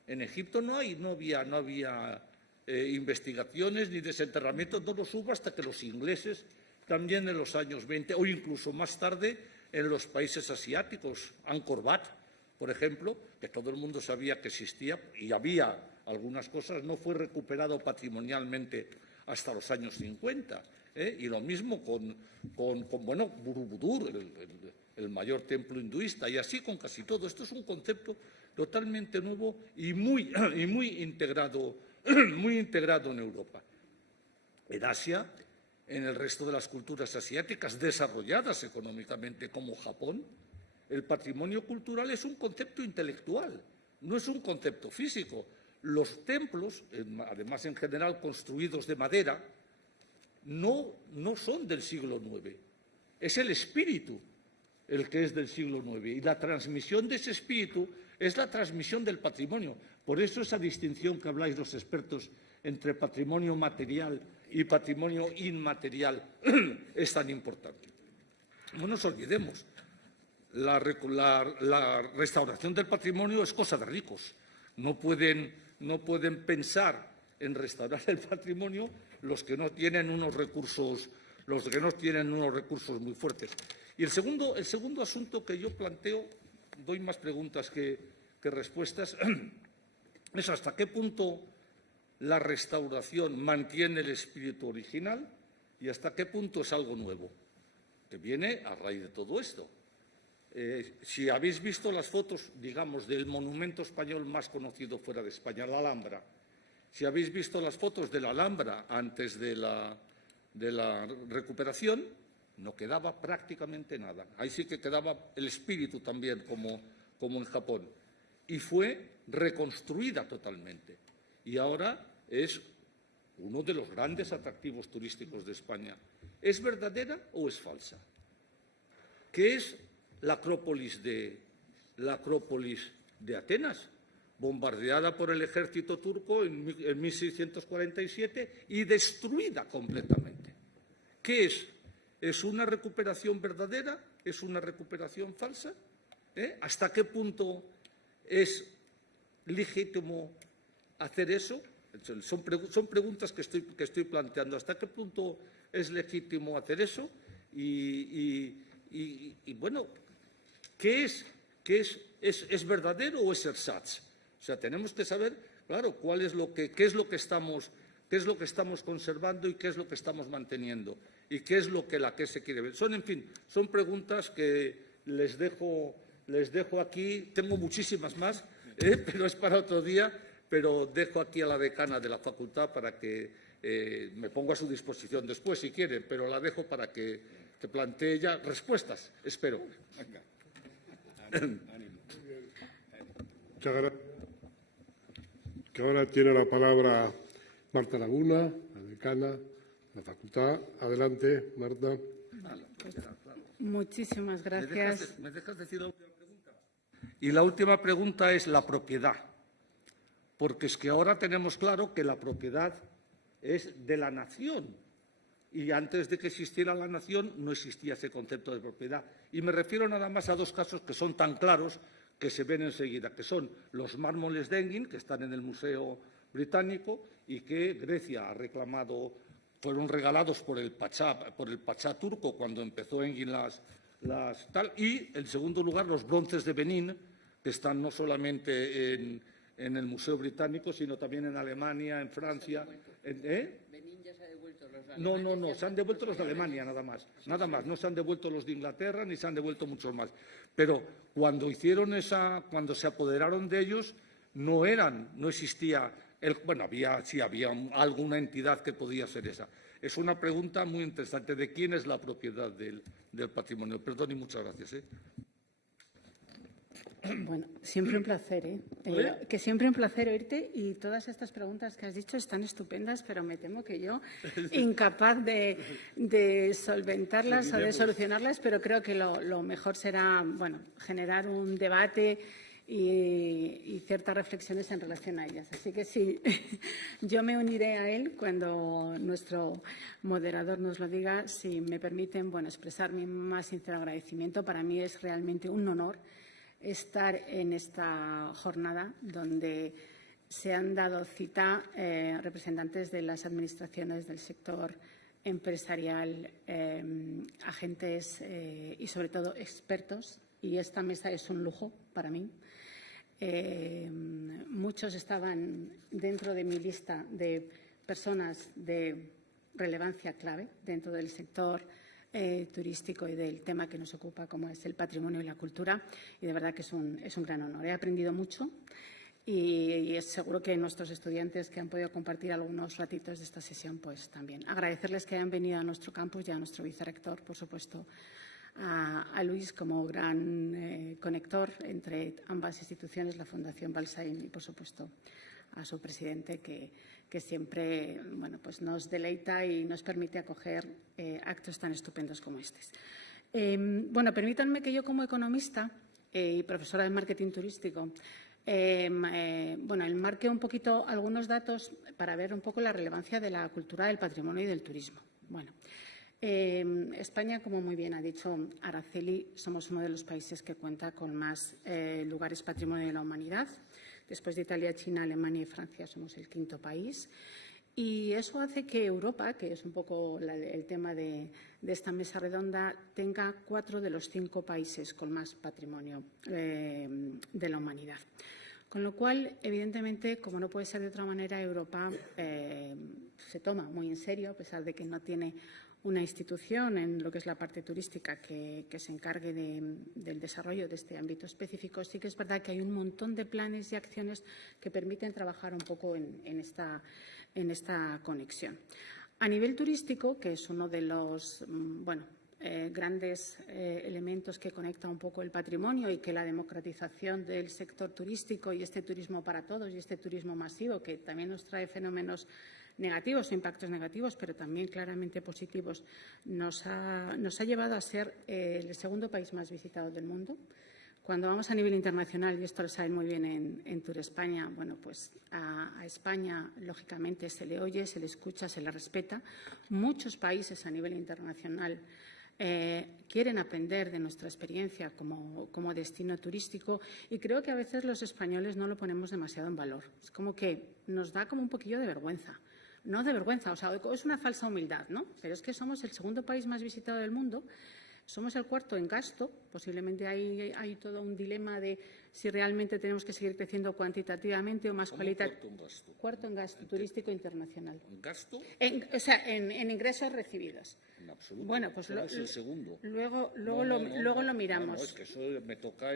En Egipto no había investigaciones ni desenterramientos, no los hubo hasta que los ingleses, también en los años 20, o incluso más tarde en los países asiáticos, Angkor Wat, por ejemplo, que todo el mundo sabía que existía y había algunas cosas, no fue recuperado patrimonialmente hasta los años 50. Y lo mismo con Borobudur, el mayor templo hinduista, y así con casi todo. Esto es un concepto totalmente nuevo y muy integrado en Europa. En Asia, en el resto de las culturas asiáticas desarrolladas económicamente como Japón, el patrimonio cultural es un concepto intelectual, no es un concepto físico. Los templos, además en general construidos de madera, no son del siglo IX. Es el espíritu el que es del siglo IX. Y la transmisión de ese espíritu es la transmisión del patrimonio. Por eso esa distinción que habláis los expertos entre patrimonio material y patrimonio inmaterial es tan importante. No nos olvidemos, la restauración del patrimonio es cosa de ricos. No pueden pensar en restaurar el patrimonio los que no tienen unos recursos muy fuertes. Y el segundo asunto que yo planteo, doy más preguntas que respuestas, es hasta qué punto la restauración mantiene el espíritu original y hasta qué punto es algo nuevo, que viene a raíz de todo esto. Si habéis visto las fotos, digamos, del monumento español más conocido fuera de España, la Alhambra, si habéis visto las fotos de la Alhambra antes de la recuperación, no quedaba prácticamente nada. Ahí sí que quedaba el espíritu también, como en Japón. Y fue reconstruida totalmente. Y ahora es uno de los grandes atractivos turísticos de España. ¿Es verdadera o es falsa? ¿Qué es la Acrópolis de Atenas? Bombardeada por el ejército turco en 1647 y destruida completamente. ¿Qué es? ¿Es una recuperación verdadera? ¿Es una recuperación falsa? ¿Hasta qué punto es legítimo hacer eso? Son preguntas que estoy planteando. ¿Hasta qué punto es legítimo hacer eso? Y bueno, ¿qué es? ¿Es verdadero o es ersatz? O sea, tenemos que saber, claro, qué es lo que estamos conservando y qué es lo que estamos manteniendo y qué es lo que la que se quiere ver. En fin, son preguntas que les dejo aquí. Tengo muchísimas más, pero es para otro día. Pero dejo aquí a la decana de la facultad para que me ponga a su disposición después, si quiere, pero la dejo para que plantee ya respuestas, espero. Muchas gracias. Que ahora tiene la palabra Marta Laguna, la decana de la facultad. Adelante, Marta. Muchísimas gracias. ¿Me dejas decir la última pregunta? Y la última pregunta es la propiedad. Porque es que ahora tenemos claro que la propiedad es de la nación. Y antes de que existiera la nación no existía ese concepto de propiedad. Y me refiero nada más a dos casos que son tan claros que se ven enseguida, que son los mármoles de Engin, que están en el Museo Británico y que Grecia ha reclamado, fueron regalados por el Pachá turco cuando empezó Engin y, en segundo lugar, los bronces de Benín, que están no solamente en el Museo Británico, sino también en Alemania, en Francia. Benín ya se ha devuelto. No, se han devuelto los de Alemania nada más, no se han devuelto los de Inglaterra ni se han devuelto muchos más. Pero cuando cuando se apoderaron de ellos, no existía, había alguna entidad que podía ser esa. Es una pregunta muy interesante de quién es la propiedad del patrimonio. Perdón y muchas gracias. Bueno, siempre un placer, que siempre un placer oírte, y todas estas preguntas que has dicho están estupendas, pero me temo que yo, incapaz de solventarlas o de solucionarlas, pero creo que lo mejor será, generar un debate y ciertas reflexiones en relación a ellas. Así que sí, yo me uniré a él cuando nuestro moderador nos lo diga. Si me permiten, expresar mi más sincero agradecimiento. Para mí es realmente un honor estar en esta jornada donde se han dado cita representantes de las administraciones del sector empresarial, agentes y, sobre todo, expertos. Y esta mesa es un lujo para mí. Muchos estaban dentro de mi lista de personas de relevancia clave dentro del sector turístico y del tema que nos ocupa, como es el patrimonio y la cultura, y de verdad que es un gran honor. He aprendido mucho y es seguro que nuestros estudiantes que han podido compartir algunos ratitos de esta sesión, pues también. Agradecerles que hayan venido a nuestro campus y a nuestro vicerrector, por supuesto, a Luis como gran conector entre ambas instituciones, la Fundación Balsaín, y, por supuesto, a su presidente, que siempre nos deleita y nos permite acoger actos tan estupendos como estos. Permítanme que yo, como economista y profesora de marketing turístico, enmarque un poquito algunos datos para ver un poco la relevancia de la cultura, del patrimonio y del turismo. España, como muy bien ha dicho Araceli, somos uno de los países que cuenta con más lugares patrimonio de la humanidad. Después de Italia, China, Alemania y Francia, somos el 5º país. Y eso hace que Europa, que es un poco el tema de esta mesa redonda, tenga 4 de los 5 países con más patrimonio de la humanidad. Con lo cual, evidentemente, como no puede ser de otra manera, Europa se toma muy en serio, a pesar de que no tiene una institución en lo que es la parte turística que se encargue del desarrollo de este ámbito específico. Sí que es verdad que hay un montón de planes y acciones que permiten trabajar un poco en esta conexión. A nivel turístico, que es uno de los grandes elementos que conecta un poco el patrimonio y que la democratización del sector turístico y este turismo para todos y este turismo masivo, que también nos trae fenómenos negativos o impactos negativos, pero también claramente positivos, nos ha llevado a ser el 2º país más visitado del mundo. Cuando vamos a nivel internacional, y esto lo saben muy bien en Tour España, a España, lógicamente, se le oye, se le escucha, se le respeta. Muchos países a nivel internacional quieren aprender de nuestra experiencia como destino turístico, y creo que a veces los españoles no lo ponemos demasiado en valor. Es como que nos da como un poquillo de vergüenza. No de vergüenza, es una falsa humildad, ¿no? Pero es que somos el 2º país más visitado del mundo, somos el 4º en gasto. Posiblemente hay todo un dilema de si realmente tenemos que seguir creciendo cuantitativamente o más cualitativamente. 4º en gasto turístico internacional. ¿En gasto? En ingresos recibidos. En absoluto. Pues somos el 2º. Luego lo miramos. Es que eso me toca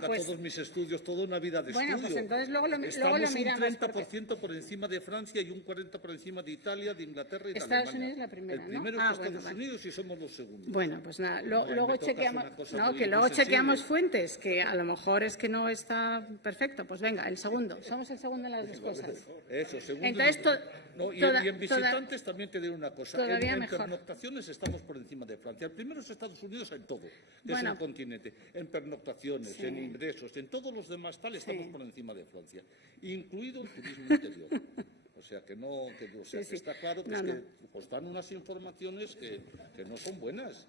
todos mis estudios, toda una vida de estudio. Pues entonces luego lo miramos. Estamos un 30% por encima de Francia y un 40% por encima de Italia, de Inglaterra y de Estados Alemania. Unidos es la primera, El primero es Estados Unidos y somos los segundos. Pues nada, luego chequeamos fuentes, que a lo mejor es que no está perfecto. Pues venga, el 2º. Somos el 2º en las dos cosas. Eso, segundo. Entonces, y en visitantes también te diré una cosa. En mejor. pernoctaciones estamos por encima de Francia. El primero es Estados Unidos en todo, que es el continente. En pernoctaciones, en ingresos, en todos los demás tal, estamos por encima de Francia, incluido el turismo interior. O sea que está claro que, que os dan unas informaciones que no son buenas.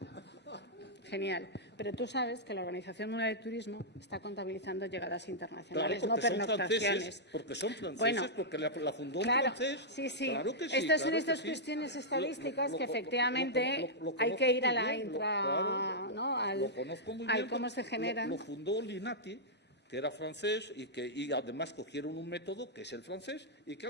Genial. Pero tú sabes que la Organización Mundial de Turismo está contabilizando llegadas internacionales, claro, no pernoctaciones. Porque son franceses, porque la fundó un francés. Sí. Claro que sí. Estas son estas cuestiones estadísticas que efectivamente hay que ir a la al cómo se generan. Lo fundó Linati, que era francés y además cogieron un método que es el francés y que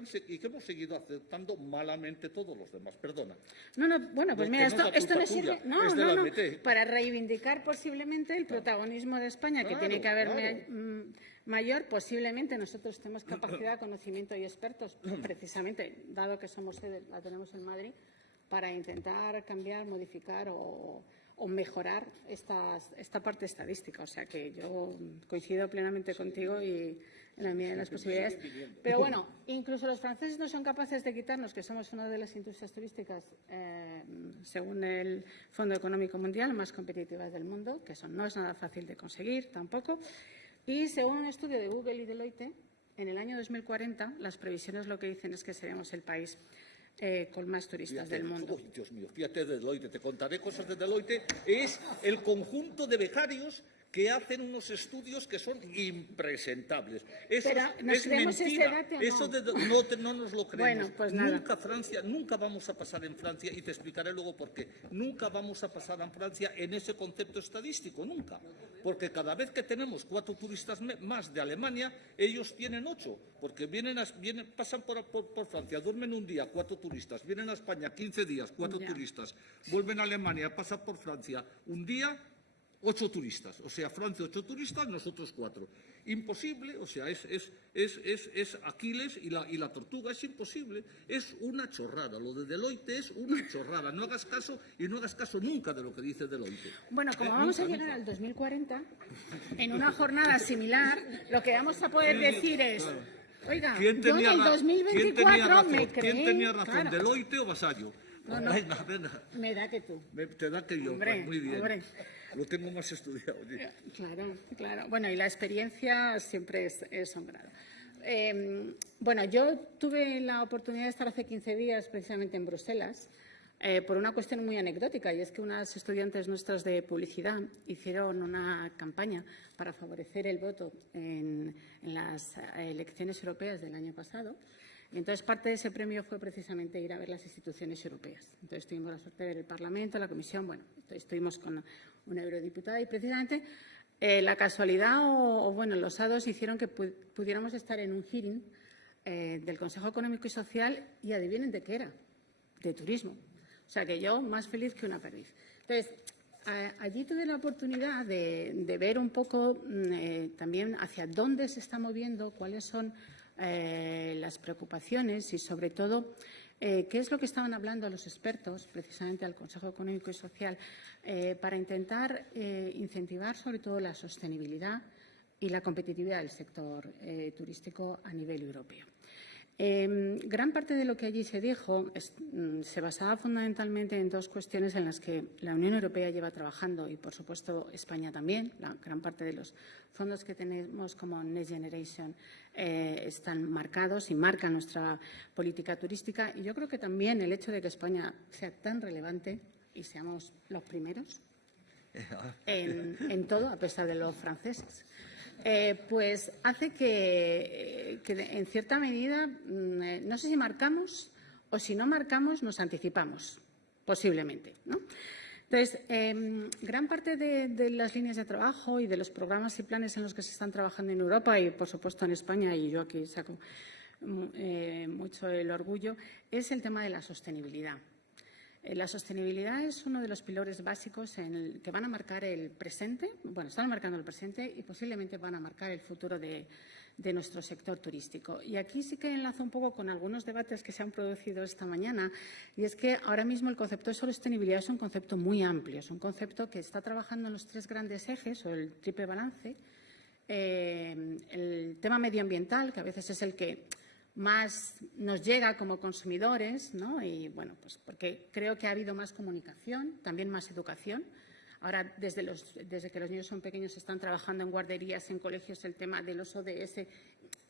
hemos seguido aceptando malamente todos los demás. Perdona. No, bueno, pues No, mira, que no es la esto culpa me sirve tuya, es de la MT. para reivindicar posiblemente el protagonismo de España, que Claro, tiene que haber claro. mayor. Posiblemente nosotros tenemos capacidad, conocimiento y expertos, precisamente, dado que somos sede, la tenemos en Madrid, para intentar cambiar, modificar o mejorar esta parte estadística. O sea que yo coincido plenamente contigo y en la medida de las posibilidades. Pero bueno, incluso los franceses no son capaces de quitarnos que somos una de las industrias turísticas, según el Fondo Económico Mundial, más competitivas del mundo, que eso no es nada fácil de conseguir tampoco. Y según un estudio de Google y Deloitte, en el año 2040 las previsiones lo que dicen es que seremos el país con más turistas del mundo. Uy, Dios mío, fíjate de Deloitte, te contaré cosas de Deloitte. Es el conjunto de becarios que hacen unos estudios que son impresentables. Eso Pero, ¿nos es creemos ese mentira. dato o no? Eso no nos lo creemos. Bueno, pues nada. Nunca vamos a pasar en Francia, y te explicaré luego por qué. Nunca vamos a pasar en Francia en ese concepto estadístico, nunca. Porque cada vez que tenemos 4 turistas más de Alemania, ellos tienen 8, porque pasan por Francia, duermen un día, 4 turistas, vienen a España 15 días, 4 Ya. turistas, vuelven a Alemania, pasan por Francia un día, 8 turistas. O sea, Francia 8 turistas, nosotros 4. Imposible, o sea, es Aquiles y la tortuga, es imposible. Es una chorrada. Lo de Deloitte es una chorrada. No hagas caso y no hagas caso nunca de lo que dice Deloitte. Bueno, como vamos a llegar al 2040, en una jornada similar, lo que vamos a poder decir es, oiga, yo en el 2024 me creí... ¿Quién tenía razón, claro, Deloitte o Vasallo? No. Venga. me da que tú. Te da que yo. Hombre, Pues muy bien. hombre. Lo tengo más estudiado. Sí. Claro. Bueno, y la experiencia siempre es son grado. Bueno, yo tuve la oportunidad de estar hace 15 días precisamente en Bruselas por una cuestión muy anecdótica, y es que unas estudiantes nuestras de publicidad hicieron una campaña para favorecer el voto en las elecciones europeas del año pasado. Y entonces parte de ese premio fue precisamente ir a ver las instituciones europeas. Entonces tuvimos la suerte de ver el Parlamento, la Comisión, bueno, estuvimos con una eurodiputada y precisamente la casualidad o los hados hicieron que pudiéramos estar en un hearing del Consejo Económico y Social y adivinen de qué era, de turismo. O sea que yo más feliz que una perdiz. Entonces, allí tuve la oportunidad de ver un poco también hacia dónde se está moviendo, cuáles son las preocupaciones y, sobre todo, qué es lo que estaban hablando los expertos, precisamente al Consejo Económico y Social, para intentar incentivar, sobre todo, la sostenibilidad y la competitividad del sector turístico a nivel europeo. Gran parte de lo que allí se dijo se basaba fundamentalmente en 2 cuestiones en las que la Unión Europea lleva trabajando y, por supuesto, España también. La gran parte de los fondos que tenemos como Next Generation están marcados y marcan nuestra política turística. Y yo creo que también el hecho de que España sea tan relevante y seamos los primeros en todo, a pesar de los franceses, pues hace que en cierta medida, no sé si marcamos o si no marcamos, nos anticipamos, posiblemente, ¿no? Entonces, gran parte de las líneas de trabajo y de los programas y planes en los que se están trabajando en Europa y, por supuesto, en España, y yo aquí saco mucho el orgullo, es el tema de la sostenibilidad. La sostenibilidad es uno de los pilares básicos que van a marcar el presente, bueno, están marcando el presente y posiblemente van a marcar el futuro de nuestro sector turístico. Y aquí sí que enlazo un poco con algunos debates que se han producido esta mañana, y es que ahora mismo el concepto de sostenibilidad es un concepto muy amplio, es un concepto que está trabajando en los 3 grandes ejes o el triple balance. El tema medioambiental, que a veces es el que más nos llega como consumidores, ¿no? Y bueno, pues porque creo que ha habido más comunicación, también más educación. Ahora, desde que los niños son pequeños, están trabajando en guarderías, en colegios, el tema de los ODS,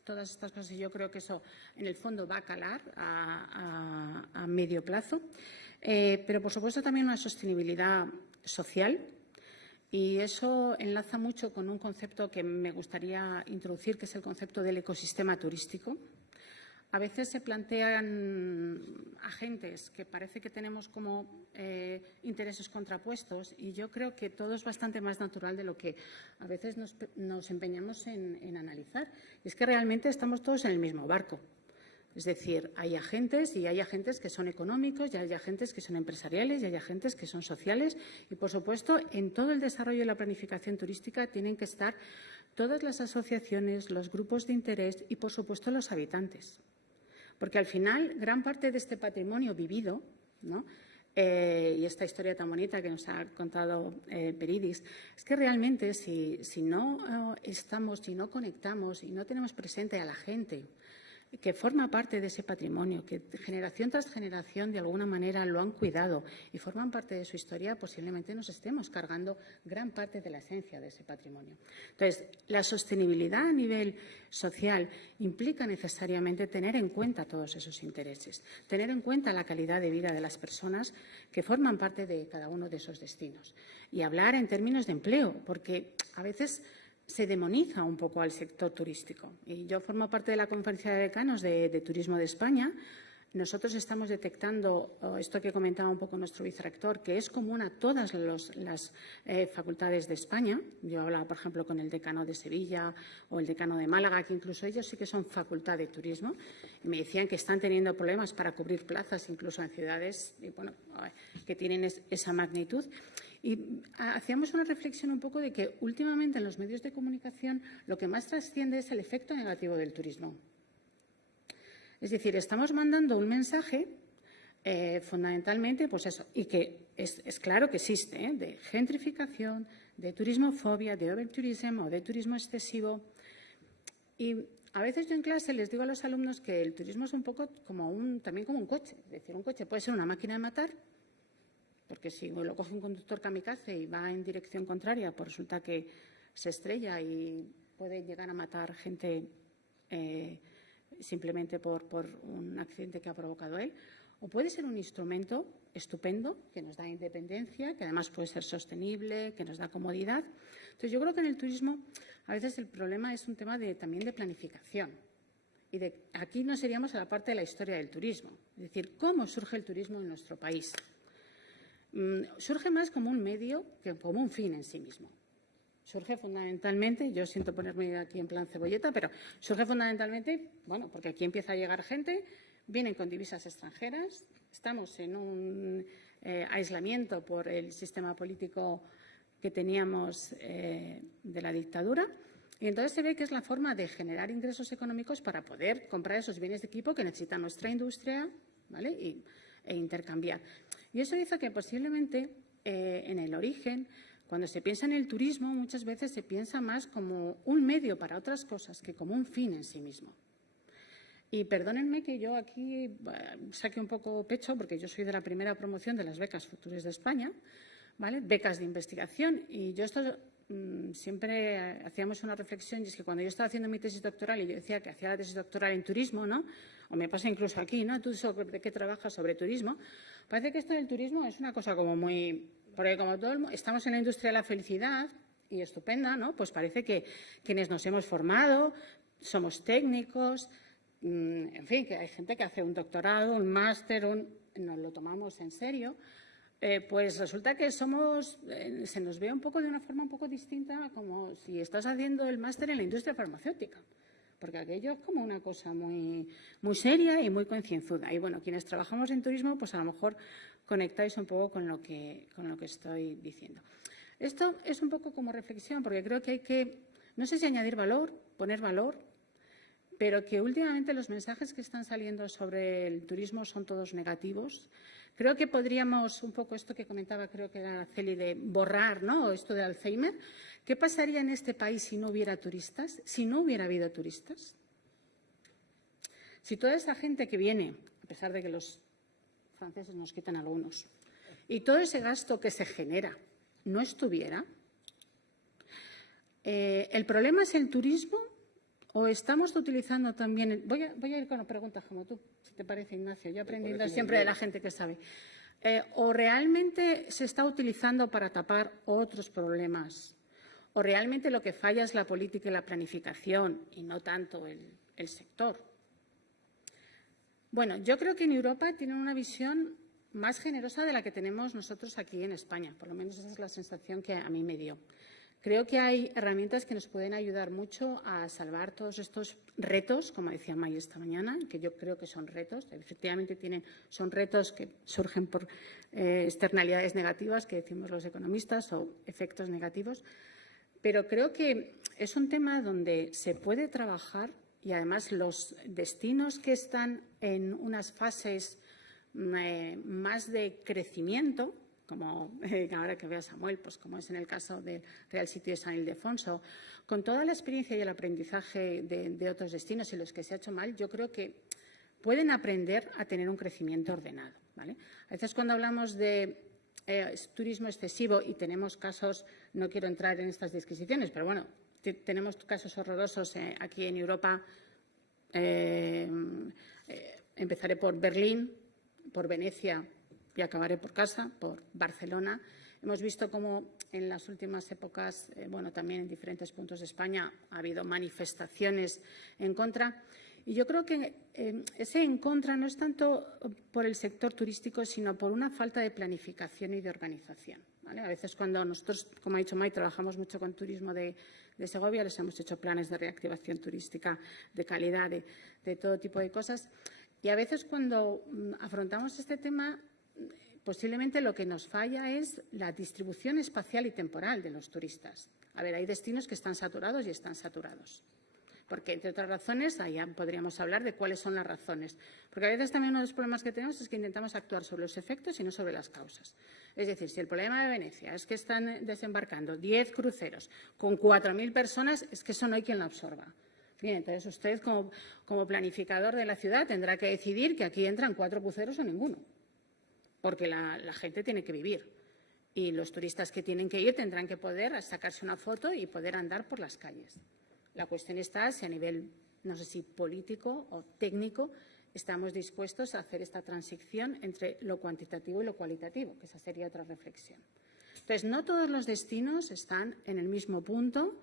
todas estas cosas, y yo creo que eso, en el fondo, va a calar a medio plazo. Pero, por supuesto, también una sostenibilidad social, y eso enlaza mucho con un concepto que me gustaría introducir, que es el concepto del ecosistema turístico. a veces se plantean agentes que parece que tenemos como intereses contrapuestos, y yo creo que todo es bastante más natural de lo que a veces nos empeñamos en analizar. Y es que realmente estamos todos en el mismo barco. Es decir, hay agentes que son económicos, y hay agentes que son empresariales, y hay agentes que son sociales. Y, por supuesto, en todo el desarrollo y la planificación turística tienen que estar todas las asociaciones, los grupos de interés y, por supuesto, los habitantes. Porque, al final, gran parte de este patrimonio vivido, ¿no?, y esta historia tan bonita que nos ha contado Peridis, es que realmente si no estamos, si no conectamos y no tenemos presente a la gente que forma parte de ese patrimonio, que generación tras generación de alguna manera lo han cuidado y forman parte de su historia, posiblemente nos estemos cargando gran parte de la esencia de ese patrimonio. Entonces, la sostenibilidad a nivel social implica necesariamente tener en cuenta todos esos intereses, tener en cuenta la calidad de vida de las personas que forman parte de cada uno de esos destinos y hablar en términos de empleo, porque a veces se demoniza un poco al sector turístico. Y yo formo parte de la Conferencia de Decanos de Turismo de España. Nosotros estamos detectando esto que comentaba un poco nuestro vicerrector, que es común a todas las facultades de España. Yo hablaba, por ejemplo, con el decano de Sevilla o el decano de Málaga, que incluso ellos sí que son facultad de turismo, y me decían que están teniendo problemas para cubrir plazas, incluso en ciudades que tienen esa magnitud. Y hacíamos una reflexión un poco de que últimamente en los medios de comunicación lo que más trasciende es el efecto negativo del turismo. Es decir, estamos mandando un mensaje fundamentalmente, pues eso, y que es claro que existe, de gentrificación, de turismofobia, de overtourism o de turismo excesivo. Y a veces yo en clase les digo a los alumnos que el turismo es un poco también como un coche. Es decir, un coche puede ser una máquina de matar, porque si lo coge un conductor kamikaze y va en dirección contraria, pues resulta que se estrella y puede llegar a matar gente simplemente por un accidente que ha provocado él. O puede ser un instrumento estupendo que nos da independencia, que además puede ser sostenible, que nos da comodidad. Entonces, yo creo que en el turismo a veces el problema es un tema también de planificación. Y aquí nos iríamos a la parte de la historia del turismo. Es decir, ¿cómo surge el turismo en nuestro país? Surge más como un medio que como un fin en sí mismo. Surge fundamentalmente, yo siento ponerme aquí en plan cebolleta, pero surge fundamentalmente, porque aquí empieza a llegar gente, vienen con divisas extranjeras, estamos en un aislamiento por el sistema político que teníamos de la dictadura, y entonces se ve que es la forma de generar ingresos económicos para poder comprar esos bienes de equipo que necesita nuestra industria, ¿vale? E intercambiar. Y eso hizo que posiblemente en el origen, cuando se piensa en el turismo, muchas veces se piensa más como un medio para otras cosas que como un fin en sí mismo. Y perdónenme que yo aquí saque un poco pecho, porque yo soy de la primera promoción de las becas Futures de España, ¿vale? Becas de investigación. Y yo siempre hacíamos una reflexión, y es que cuando yo estaba haciendo mi tesis doctoral y yo decía que hacía la tesis doctoral en turismo, ¿no? O me pasa incluso aquí, ¿no? ¿Tú sobre qué trabajas? Sobre turismo. Parece que esto del turismo es una cosa como muy... Porque como estamos en la industria de la felicidad, y estupenda, ¿no? Pues parece que quienes nos hemos formado somos técnicos, en fin, que hay gente que hace un doctorado, un máster, nos lo tomamos en serio. Pues resulta que se nos ve un poco de una forma un poco distinta, como si estás haciendo el máster en la industria farmacéutica, porque aquello es como una cosa muy, muy seria y muy concienzuda. Y bueno, quienes trabajamos en turismo, pues a lo mejor conectáis un poco con lo que estoy diciendo. Esto es un poco como reflexión, porque creo que hay que, no sé si añadir valor, poner valor, pero que últimamente los mensajes que están saliendo sobre el turismo son todos negativos. Creo que podríamos, un poco esto que comentaba, creo que era Celi, de borrar, ¿no? Esto de Alzheimer. ¿Qué pasaría en este país si no hubiera turistas? Si no hubiera habido turistas. Si toda esa gente que viene, a pesar de que los franceses nos quitan algunos, y todo ese gasto que se genera no estuviera, ¿el problema es el turismo o estamos utilizando también... Voy a ir con las preguntas como tú, si te parece, Ignacio. Yo aprendiendo siempre de la gente que sabe. ¿O realmente se está utilizando para tapar otros problemas? ¿O realmente lo que falla es la política y la planificación y no tanto el sector? Bueno, yo creo que en Europa tienen una visión más generosa de la que tenemos nosotros aquí en España. Por lo menos esa es la sensación que a mí me dio. Creo que hay herramientas que nos pueden ayudar mucho a salvar todos estos retos, como decía May esta mañana, que yo creo que son retos. Efectivamente, son retos que surgen por externalidades negativas, que decimos los economistas, o efectos negativos. Pero creo que es un tema donde se puede trabajar y, además, los destinos que están en unas fases más de crecimiento, como ahora que vea Samuel, pues como es en el caso del Real Sitio de San Ildefonso, con toda la experiencia y el aprendizaje de otros destinos y los que se ha hecho mal, yo creo que pueden aprender a tener un crecimiento ordenado, ¿vale? A veces cuando hablamos de turismo excesivo y tenemos casos, no quiero entrar en estas disquisiciones, pero bueno, tenemos casos horrorosos aquí en Europa. Empezaré por Berlín, por Venecia y acabaré por casa, por Barcelona. Hemos visto cómo en las últimas épocas, también en diferentes puntos de España, ha habido manifestaciones en contra. Y yo creo que ese en contra no es tanto por el sector turístico, sino por una falta de planificación y de organización, ¿vale? A veces cuando nosotros, como ha dicho May, trabajamos mucho con turismo de Segovia, les hemos hecho planes de reactivación turística de calidad, de todo tipo de cosas. Y a veces cuando afrontamos este tema, posiblemente lo que nos falla es la distribución espacial y temporal de los turistas. A ver, hay destinos que están saturados y están saturados. Porque, entre otras razones, allá podríamos hablar de cuáles son las razones. Porque a veces también uno de los problemas que tenemos es que intentamos actuar sobre los efectos y no sobre las causas. Es decir, si el problema de Venecia es que están desembarcando 10 cruceros con 4.000 personas, es que eso no hay quien lo absorba. Bien, entonces usted, como planificador de la ciudad, tendrá que decidir que aquí entran 4 cruceros o ninguno. Porque la gente tiene que vivir. Y los turistas que tienen que ir tendrán que poder sacarse una foto y poder andar por las calles. La cuestión está si a nivel, no sé si político o técnico, estamos dispuestos a hacer esta transición entre lo cuantitativo y lo cualitativo, que esa sería otra reflexión. Entonces, no todos los destinos están en el mismo punto,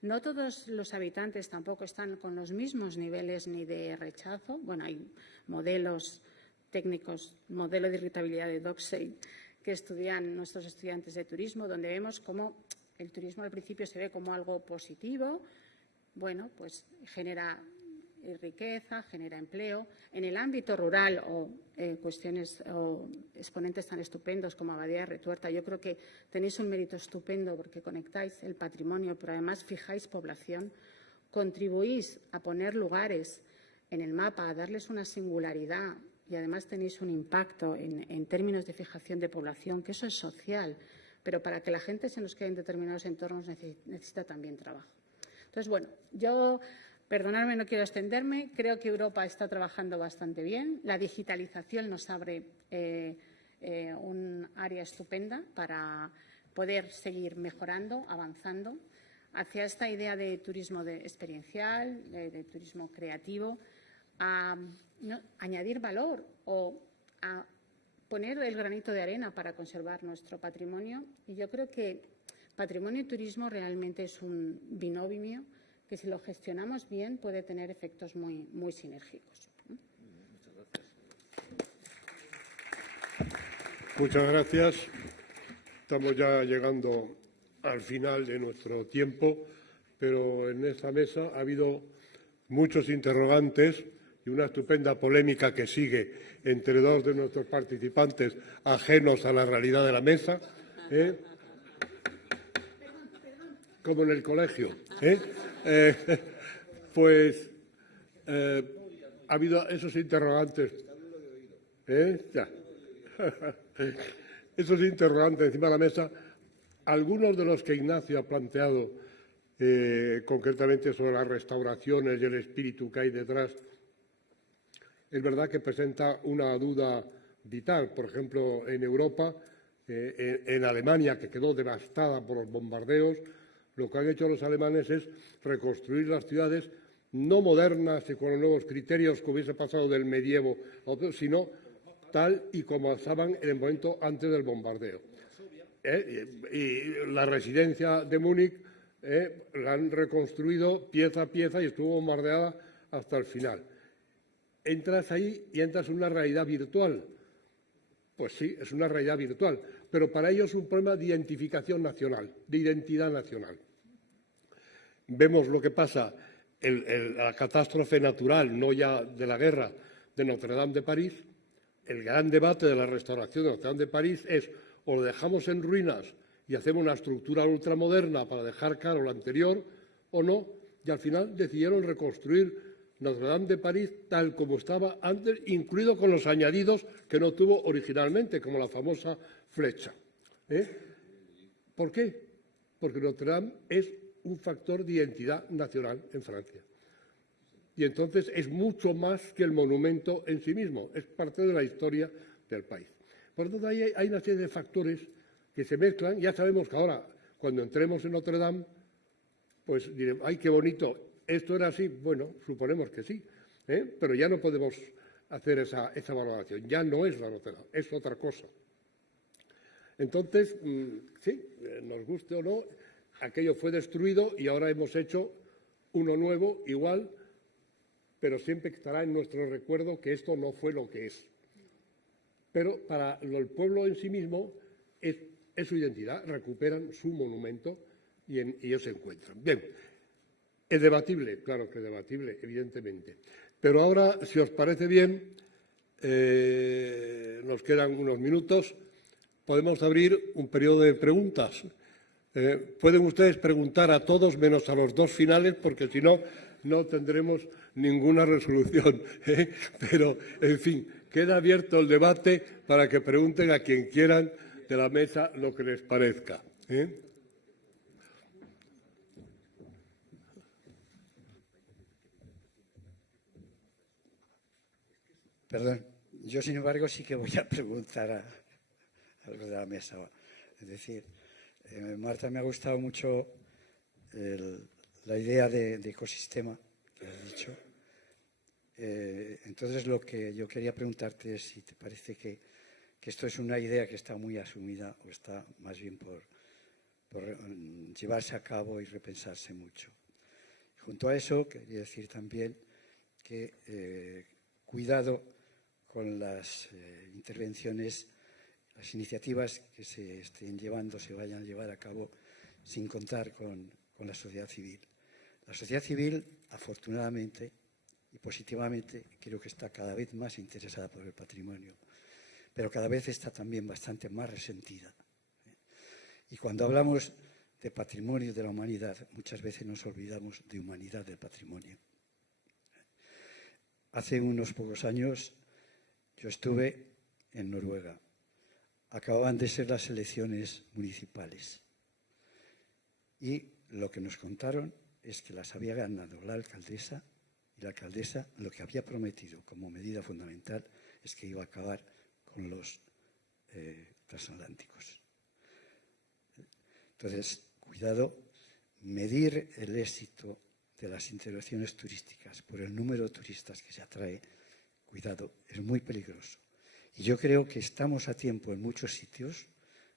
no todos los habitantes tampoco están con los mismos niveles ni de rechazo. Bueno, hay modelos técnicos, modelo de irritabilidad de Doxey, que estudian nuestros estudiantes de turismo, donde vemos cómo el turismo al principio se ve como algo positivo. Bueno, pues genera riqueza, genera empleo. En el ámbito rural o cuestiones o exponentes tan estupendos como Abadía de Retuerta, yo creo que tenéis un mérito estupendo porque conectáis el patrimonio, pero además fijáis población, contribuís a poner lugares en el mapa, a darles una singularidad y además tenéis un impacto en términos de fijación de población, que eso es social, pero para que la gente se nos quede en determinados entornos necesita también trabajo. Entonces, bueno, yo, perdonadme, no quiero extenderme, creo que Europa está trabajando bastante bien. La digitalización nos abre un área estupenda para poder seguir mejorando, avanzando hacia esta idea de turismo experiencial, de turismo creativo, a añadir valor o a poner el granito de arena para conservar nuestro patrimonio. Y yo creo que patrimonio y turismo realmente es un binomio que, si lo gestionamos bien, puede tener efectos muy, muy sinérgicos. Muchas gracias. Estamos ya llegando al final de nuestro tiempo, pero en esta mesa ha habido muchos interrogantes y una estupenda polémica que sigue entre dos de nuestros participantes ajenos a la realidad de la mesa, como en el colegio. Ha habido esos interrogantes. Ya. Esos interrogantes encima de la mesa, algunos de los que Ignacio ha planteado, concretamente sobre las restauraciones y el espíritu que hay detrás, es verdad que presenta una duda vital. Por ejemplo, en Europa, en Alemania, que quedó devastada por los bombardeos, lo que han hecho los alemanes es reconstruir las ciudades, no modernas y con los nuevos criterios que hubiese pasado del medievo, sino tal y como estaban en el momento antes del bombardeo. Y la residencia de Múnich la han reconstruido pieza a pieza y estuvo bombardeada hasta el final. entras ahí y entras en una realidad virtual. Pues sí, es una realidad virtual, pero para ellos es un problema de identificación nacional, de identidad nacional. Vemos lo que pasa, la catástrofe natural, no ya de la guerra, de Notre Dame de París. El gran debate de la restauración de Notre Dame de París es o lo dejamos en ruinas y hacemos una estructura ultramoderna para dejar claro lo anterior o no, y al final decidieron reconstruir Notre Dame de París tal como estaba antes, incluido con los añadidos que no tuvo originalmente, como la famosa flecha. ¿Por qué? Porque Notre Dame es un factor de identidad nacional en Francia. Y entonces es mucho más que el monumento en sí mismo, es parte de la historia del país. Por lo tanto, ahí hay una serie de factores que se mezclan. Ya sabemos que ahora, cuando entremos en Notre Dame, pues diremos, ¡ay, qué bonito! ¿Esto era así? Bueno, suponemos que sí, pero ya no podemos hacer esa valoración. Ya no es la Notre Dame, es otra cosa. Entonces, sí, nos guste o no, aquello fue destruido y ahora hemos hecho uno nuevo, igual, pero siempre estará en nuestro recuerdo que esto no fue lo que es. Pero para el pueblo en sí mismo es su identidad, recuperan su monumento y ellos se encuentran. Bien, es debatible, claro que es debatible, evidentemente. Pero ahora, si os parece bien, nos quedan unos minutos, podemos abrir un periodo de preguntas. Pueden ustedes preguntar a todos menos a los dos finales, porque si no, no tendremos ninguna resolución. Pero, en fin, queda abierto el debate para que pregunten a quien quieran de la mesa lo que les parezca. Perdón, yo sin embargo sí que voy a preguntar a los de la mesa. Es decir, Marta, me ha gustado mucho la idea de ecosistema que has dicho. Entonces, lo que yo quería preguntarte es si te parece que esto es una idea que está muy asumida o está más bien por llevarse a cabo y repensarse mucho. Junto a eso, quería decir también que cuidado con las intervenciones, las iniciativas que se estén llevando, se vayan a llevar a cabo sin contar con la sociedad civil. La sociedad civil, afortunadamente y positivamente, creo que está cada vez más interesada por el patrimonio, pero cada vez está también bastante más resentida. Y cuando hablamos de patrimonio de la humanidad, muchas veces nos olvidamos de humanidad del patrimonio. Hace unos pocos años yo estuve en Noruega. Acababan de ser las elecciones municipales. Y lo que nos contaron es que las había ganado la alcaldesa, y la alcaldesa lo que había prometido como medida fundamental es que iba a acabar con los transatlánticos. Entonces, cuidado, medir el éxito de las intervenciones turísticas por el número de turistas que se atrae, cuidado, es muy peligroso. Y yo creo que estamos a tiempo en muchos sitios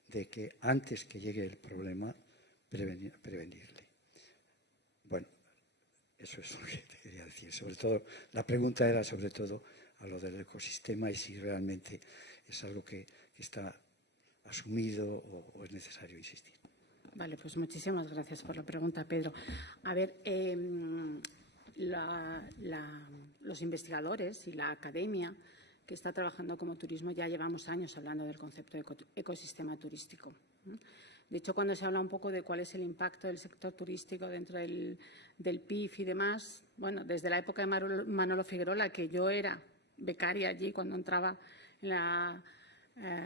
de que antes que llegue el problema, prevenirle. Bueno, eso es lo que te quería decir. Sobre todo, la pregunta era sobre todo a lo del ecosistema y si realmente es algo que está asumido o es necesario insistir. Vale, pues muchísimas gracias por la pregunta, Pedro. A ver, los investigadores y la academia que está trabajando como turismo ya llevamos años hablando del concepto de ecosistema turístico. De hecho, cuando se habla un poco de cuál es el impacto del sector turístico dentro del PIB y demás, bueno, desde la época de Manolo Figuerola, que yo era becaria allí cuando entraba en la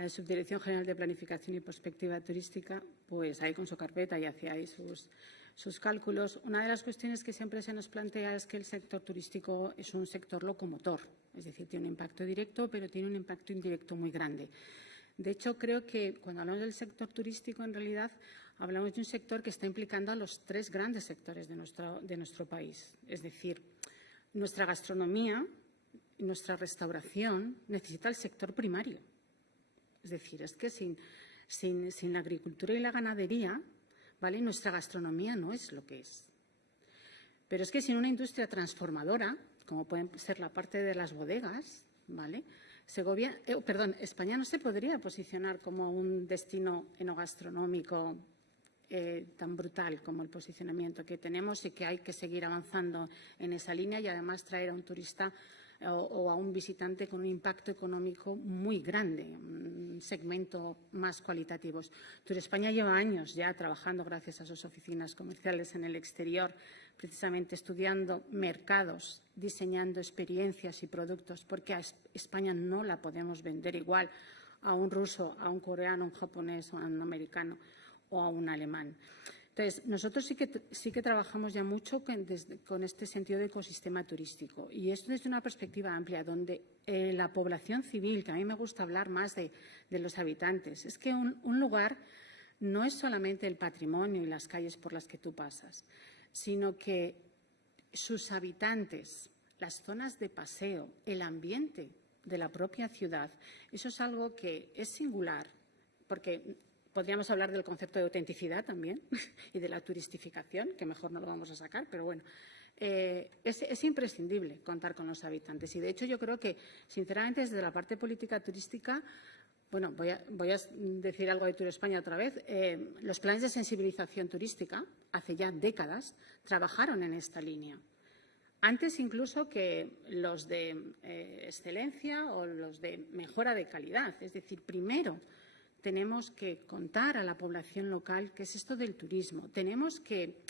Subdirección General de Planificación y Perspectiva Turística, pues ahí con su carpeta y hacía ahí sus cálculos. Una de las cuestiones que siempre se nos plantea es que el sector turístico es un sector locomotor, es decir, tiene un impacto directo, pero tiene un impacto indirecto muy grande. De hecho, creo que cuando hablamos del sector turístico, en realidad hablamos de un sector que está implicando a los tres grandes sectores de nuestro país. Es decir, nuestra gastronomía y nuestra restauración necesita el sector primario. Es decir, es que sin la agricultura y la ganadería, ¿vale?, nuestra gastronomía no es lo que es. Pero es que sin una industria transformadora, como pueden ser la parte de las bodegas, ¿vale? España no se podría posicionar como un destino enogastronómico tan brutal como el posicionamiento que tenemos y que hay que seguir avanzando en esa línea y además traer a un turista o a un visitante con un impacto económico muy grande, un segmento más cualitativo. Turespaña lleva años ya trabajando gracias a sus oficinas comerciales en el exterior, precisamente estudiando mercados, diseñando experiencias y productos, porque a España no la podemos vender igual a un ruso, a un coreano, a un japonés o a un americano o a un alemán. Entonces, nosotros sí que trabajamos ya mucho con este sentido de ecosistema turístico y esto desde una perspectiva amplia, donde la población civil, que a mí me gusta hablar más de los habitantes, es que un lugar no es solamente el patrimonio y las calles por las que tú pasas, sino que sus habitantes, las zonas de paseo, el ambiente de la propia ciudad, eso es algo que es singular, porque podríamos hablar del concepto de autenticidad también y de la turistificación, que mejor no lo vamos a sacar, pero bueno, es imprescindible contar con los habitantes. Y, de hecho, yo creo que, sinceramente, desde la parte política turística, bueno, voy a decir algo de Turespaña otra vez, los planes de sensibilización turística, hace ya décadas, trabajaron en esta línea. Antes incluso que los de excelencia o los de mejora de calidad. Es decir, primero tenemos que contar a la población local qué es esto del turismo. Tenemos que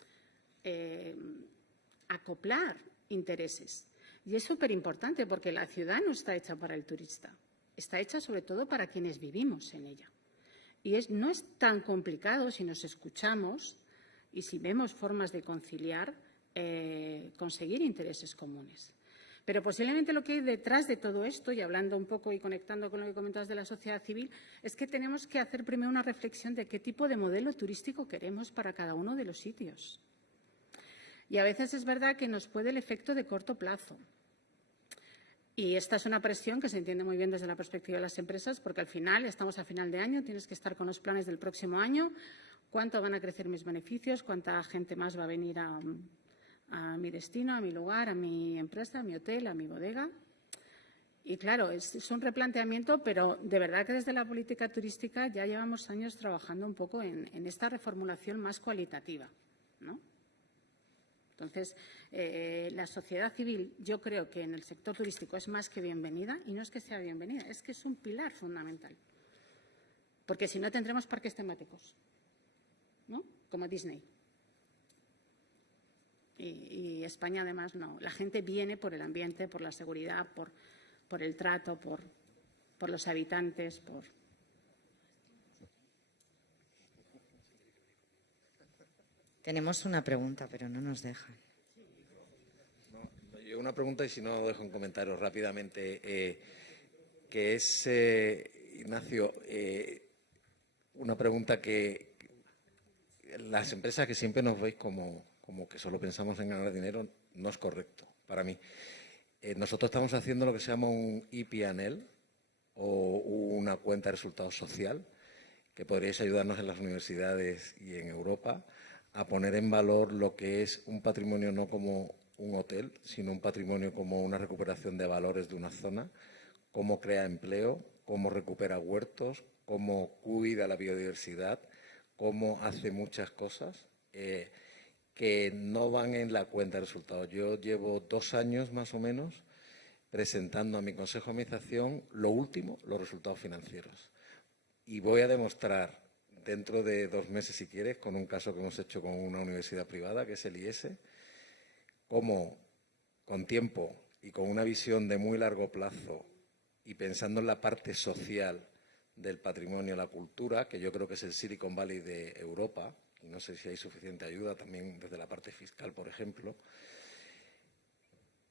acoplar intereses. Y es súper importante porque la ciudad no está hecha para el turista. Está hecha sobre todo para quienes vivimos en ella. Y no es tan complicado si nos escuchamos y si vemos formas de conciliar, conseguir intereses comunes. Pero posiblemente lo que hay detrás de todo esto, y hablando un poco y conectando con lo que comentabas de la sociedad civil, es que tenemos que hacer primero una reflexión de qué tipo de modelo turístico queremos para cada uno de los sitios. Y a veces es verdad que nos puede el efecto de corto plazo. Y esta es una presión que se entiende muy bien desde la perspectiva de las empresas, porque al final, estamos a final de año, tienes que estar con los planes del próximo año, cuánto van a crecer mis beneficios, cuánta gente más va a venir a mi destino, a mi lugar, a mi empresa, a mi hotel, a mi bodega. Y claro, es un replanteamiento, pero de verdad que desde la política turística ya llevamos años trabajando un poco en esta reformulación más cualitativa, ¿no? Entonces, la sociedad civil, yo creo que en el sector turístico es más que bienvenida, y no es que sea bienvenida, es que es un pilar fundamental. Porque si no, tendremos parques temáticos, ¿no? Como Disney. Y España, además, no. La gente viene por el ambiente, por la seguridad, por el trato, por los habitantes, Tenemos una pregunta, pero no nos dejan. Una pregunta, y si no, dejo un comentario rápidamente, que es, Ignacio, una pregunta que las empresas que siempre nos veis como que solo pensamos en ganar dinero, no es correcto para mí. Nosotros estamos haciendo lo que se llama un e-P&L o una cuenta de resultados social, que podríais ayudarnos en las universidades y en Europa a poner en valor lo que es un patrimonio no como un hotel, sino un patrimonio como una recuperación de valores de una zona, cómo crea empleo, cómo recupera huertos, cómo cuida la biodiversidad, cómo hace muchas cosas que no van en la cuenta de resultados. Yo llevo 2 años más o menos presentando a mi consejo de administración lo último, los resultados financieros. Y voy a demostrar dentro de 2 meses, si quieres, con un caso que hemos hecho con una universidad privada, que es el IES, cómo con tiempo y con una visión de muy largo plazo y pensando en la parte social del patrimonio, la cultura, que yo creo que es el Silicon Valley de Europa, y no sé si hay suficiente ayuda también desde la parte fiscal, por ejemplo,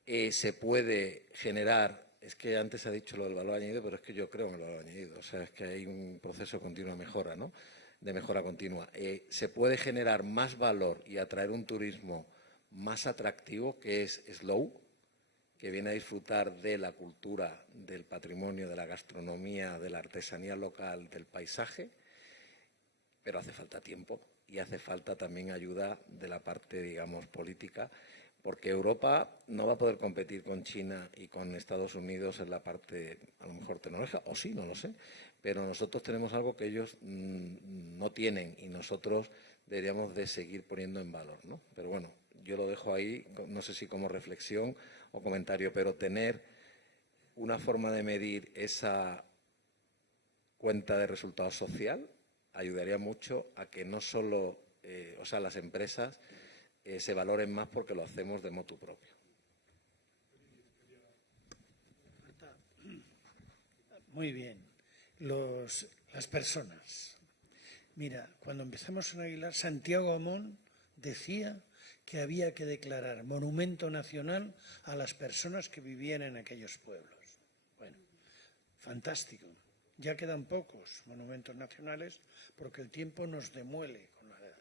se puede generar, es que antes se ha dicho lo del valor añadido, pero es que yo creo en el valor añadido, o sea, es que hay un proceso continuo de mejora, ¿no? De mejora continua. Se puede generar más valor y atraer un turismo más atractivo, que es slow, que viene a disfrutar de la cultura, del patrimonio, de la gastronomía, de la artesanía local, del paisaje, pero hace falta tiempo y hace falta también ayuda de la parte, digamos, política, porque Europa no va a poder competir con China y con Estados Unidos en la parte, a lo mejor, tecnológica, o sí, no lo sé, pero nosotros tenemos algo que ellos no tienen y nosotros deberíamos de seguir poniendo en valor, ¿no? Pero bueno, yo lo dejo ahí, no sé si como reflexión o comentario, pero tener una forma de medir esa cuenta de resultado social ayudaría mucho a que no solo, las empresas se valoren más porque lo hacemos de motu propio. Muy bien. Las personas. Mira, cuando empezamos en Aguilar, Santiago Amón decía que había que declarar monumento nacional a las personas que vivían en aquellos pueblos. Bueno, fantástico. Ya quedan pocos monumentos nacionales porque el tiempo nos demuele con la edad.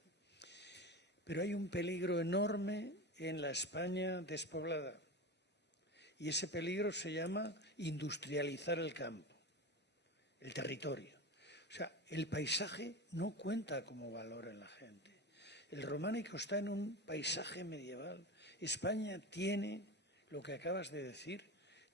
Pero hay un peligro enorme en la España despoblada y ese peligro se llama industrializar el campo, el territorio. O sea, el paisaje no cuenta como valor en la gente. El románico está en un paisaje medieval. España tiene, lo que acabas de decir,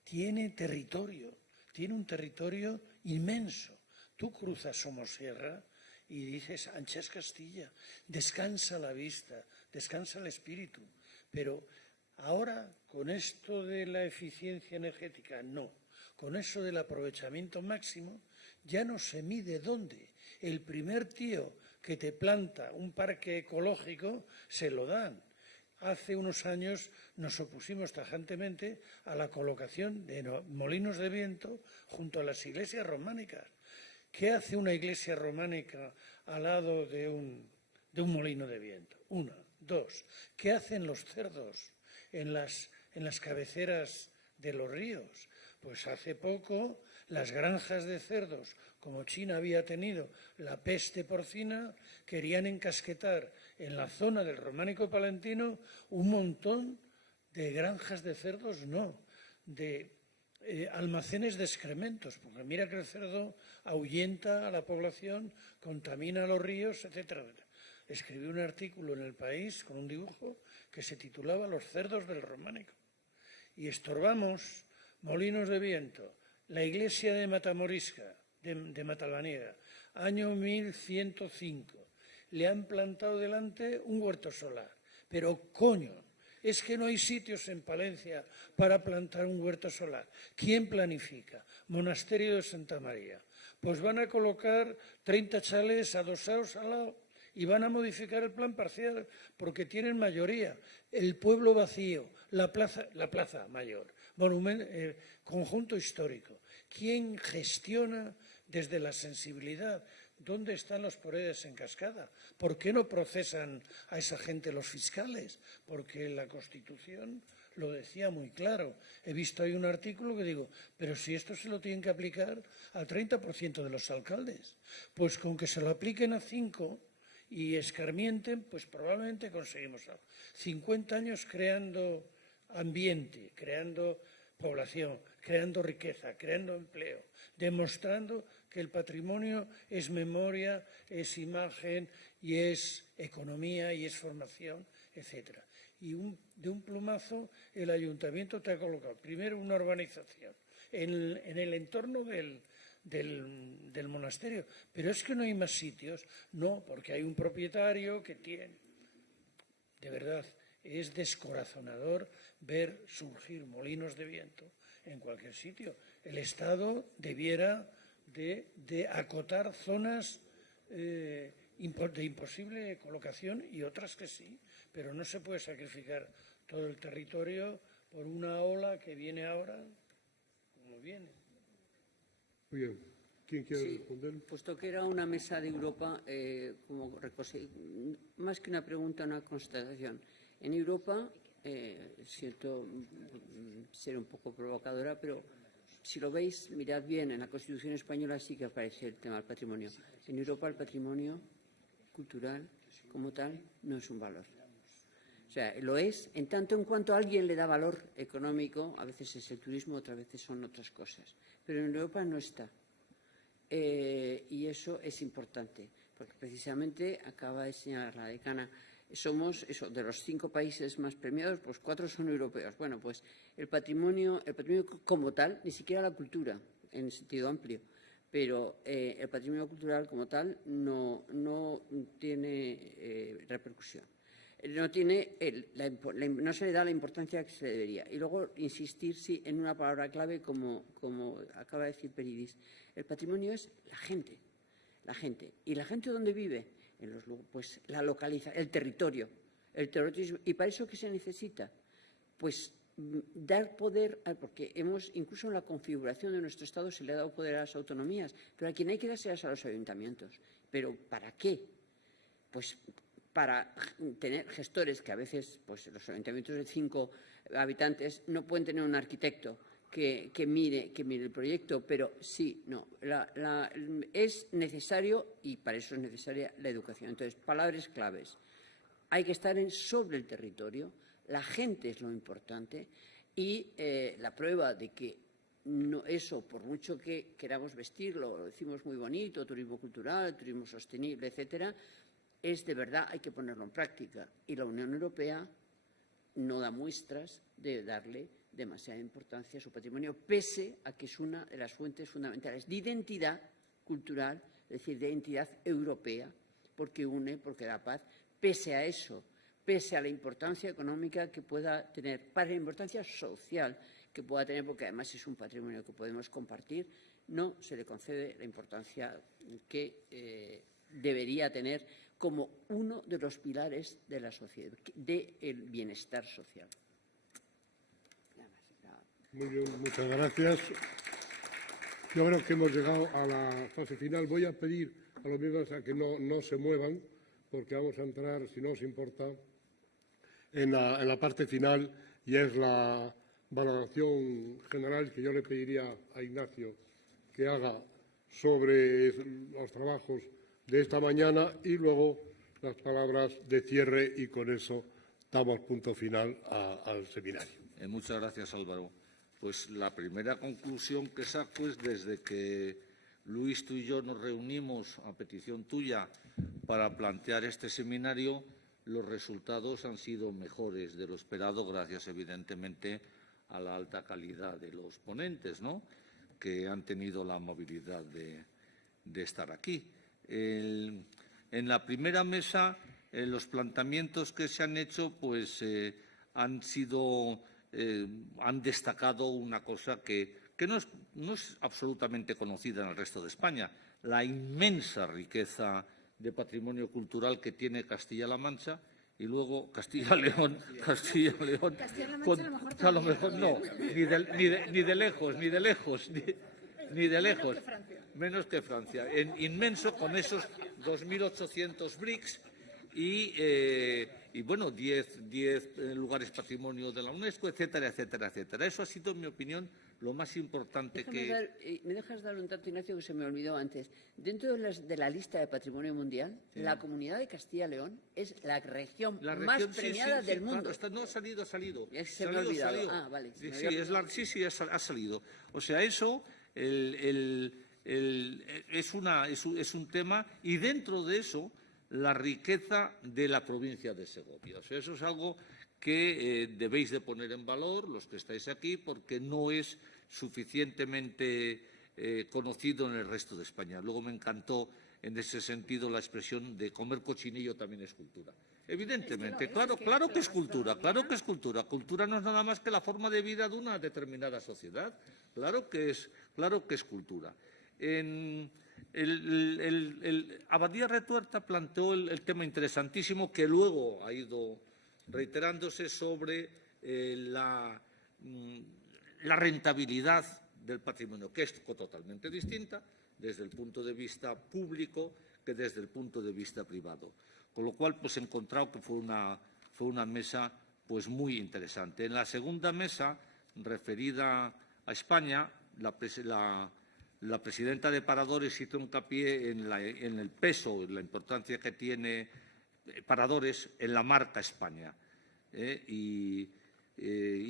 tiene territorio, tiene un territorio inmenso. Tú cruzas Somosierra y dices, ancha es Castilla, descansa la vista, descansa el espíritu. Pero ahora, con esto de la eficiencia energética, no. Con eso del aprovechamiento máximo, ya no se mide dónde. El primer tío que te planta un parque ecológico, se lo dan. Hace unos años nos opusimos tajantemente a la colocación de molinos de viento junto a las iglesias románicas. ¿Qué hace una iglesia románica al lado de un molino de viento? Una. Dos. ¿Qué hacen los cerdos en las cabeceras de los ríos? Pues hace poco las granjas de cerdos, como China había tenido la peste porcina, querían encasquetar en la zona del Románico Palentino un montón de granjas de cerdos, de almacenes de excrementos, porque mira que el cerdo ahuyenta a la población, contamina los ríos, etcétera. Escribí un artículo en El País con un dibujo que se titulaba Los cerdos del Románico. Y estorbamos molinos de viento. La iglesia de Matamorisca, de Matalbaniega, año 1105, le han plantado delante un huerto solar. Pero, coño, es que no hay sitios en Palencia para plantar un huerto solar. ¿Quién planifica? Monasterio de Santa María. Pues van a colocar 30 chalés adosados al lado y van a modificar el plan parcial porque tienen mayoría. El pueblo vacío, la plaza mayor, conjunto histórico. ¿Quién gestiona desde la sensibilidad? ¿Dónde están los Poredes en cascada? ¿Por qué no procesan a esa gente los fiscales? Porque la Constitución lo decía muy claro. He visto ahí un artículo que digo, pero si esto se lo tienen que aplicar al 30% de los alcaldes, pues con que se lo apliquen a 5 y escarmienten, pues probablemente conseguimos algo. 50 años creando ambiente, creando población, creando riqueza, creando empleo, demostrando que el patrimonio es memoria, es imagen y es economía y es formación, etc. Y de un plumazo el ayuntamiento te ha colocado primero una urbanización en el entorno del monasterio, pero es que no hay más sitios, no, porque hay un propietario que tiene, de verdad, es descorazonador ver surgir molinos de viento en cualquier sitio. El Estado debiera de acotar zonas de imposible colocación y otras que sí, pero no se puede sacrificar todo el territorio por una ola que viene ahora como viene. Muy bien. ¿Quién quiere responder? Puesto que era una mesa de Europa, más que una pregunta, una constatación. En Europa, siento ser un poco provocadora, pero si lo veis, mirad bien, en la Constitución española sí que aparece el tema del patrimonio. En Europa el patrimonio cultural, como tal, no es un valor. O sea, lo es en tanto en cuanto a alguien le da valor económico, a veces es el turismo, otras veces son otras cosas. Pero en Europa no está. Y eso es importante, porque precisamente acaba de señalar la decana, somos, eso, de los 5 países más premiados, pues 4 son europeos. Bueno, pues el patrimonio como tal, ni siquiera la cultura, en sentido amplio, pero el patrimonio cultural como tal no tiene repercusión. No se le da la importancia que se le debería. Y luego insistir, sí, en una palabra clave, como acaba de decir Peridis. El patrimonio es la gente. La gente. ¿Y la gente dónde vive? Pues la localización, el territorio. ¿Y para eso qué se necesita? Pues dar poder, porque incluso en la configuración de nuestro Estado se le ha dado poder a las autonomías, pero a quien hay que darse es a los ayuntamientos. ¿Pero para qué? Pues para tener gestores que a veces, pues los ayuntamientos de 5 habitantes no pueden tener un arquitecto que mire el proyecto, pero sí, no, es necesario, y para eso es necesaria la educación. Entonces, palabras claves. Hay que estar sobre el territorio, la gente es lo importante, y la prueba de que eso, por mucho que queramos vestirlo, lo decimos muy bonito, turismo cultural, turismo sostenible, etcétera, es de verdad, hay que ponerlo en práctica. Y la Unión Europea no da muestras de darle demasiada importancia a su patrimonio, pese a que es una de las fuentes fundamentales de identidad cultural, es decir, de identidad europea, porque une, porque da paz, pese a eso, pese a la importancia económica que pueda tener, para la importancia social que pueda tener, porque además es un patrimonio que podemos compartir, no se le concede la importancia que debería tener como uno de los pilares de la sociedad, del bienestar social. Muy bien, muchas gracias. Yo creo que hemos llegado a la fase final. Voy a pedir a los miembros a que no se muevan, porque vamos a entrar, si no os importa, en la parte final, y es la valoración general que yo le pediría a Ignacio que haga sobre los trabajos de esta mañana, y luego las palabras de cierre, y con eso damos punto final al seminario. Muchas gracias, Álvaro. Pues la primera conclusión que saco es, desde que Luis, tú y yo nos reunimos a petición tuya para plantear este seminario, los resultados han sido mejores de lo esperado, gracias evidentemente a la alta calidad de los ponentes, ¿no?, que han tenido la amabilidad de estar aquí. En la primera mesa, los planteamientos que se han hecho pues han destacado una cosa que no es absolutamente conocida en el resto de España: la inmensa riqueza de patrimonio cultural que tiene Castilla-La Mancha, y luego Castilla-León, a lo mejor no, ni de lejos, menos que Francia, inmenso, con esos 2.800 BRICS y bueno, 10 lugares patrimonio de la UNESCO, etcétera, etcétera, etcétera. Eso ha sido, en mi opinión, lo más importante ¿Me dejas dar un dato, Ignacio, que se me olvidó antes? Dentro de la lista de patrimonio mundial, la Comunidad de Castilla y León es la región más premiada del mundo. Claro, no, ha salido. Se me ha olvidado. Ah, vale. Ha salido. O sea, eso es un tema, y dentro de eso, la riqueza de la provincia de Segovia. O sea, eso es algo que debéis de poner en valor los que estáis aquí, porque no es suficientemente conocido en el resto de España. Luego me encantó en ese sentido la expresión de comer cochinillo también es cultura. Evidentemente, claro que es cultura, claro que es cultura. Cultura no es nada más que la forma de vida de una determinada sociedad. Claro que es cultura. Abadía Retuerta planteó el tema interesantísimo, que luego ha ido reiterándose, sobre la rentabilidad del patrimonio, que es totalmente distinta desde el punto de vista público que desde el punto de vista privado. Con lo cual, pues he encontrado que fue una mesa pues muy interesante. En la segunda mesa, referida a España, la presidenta de Paradores hizo hincapié en el peso, en la importancia que tiene Paradores en la marca España. Y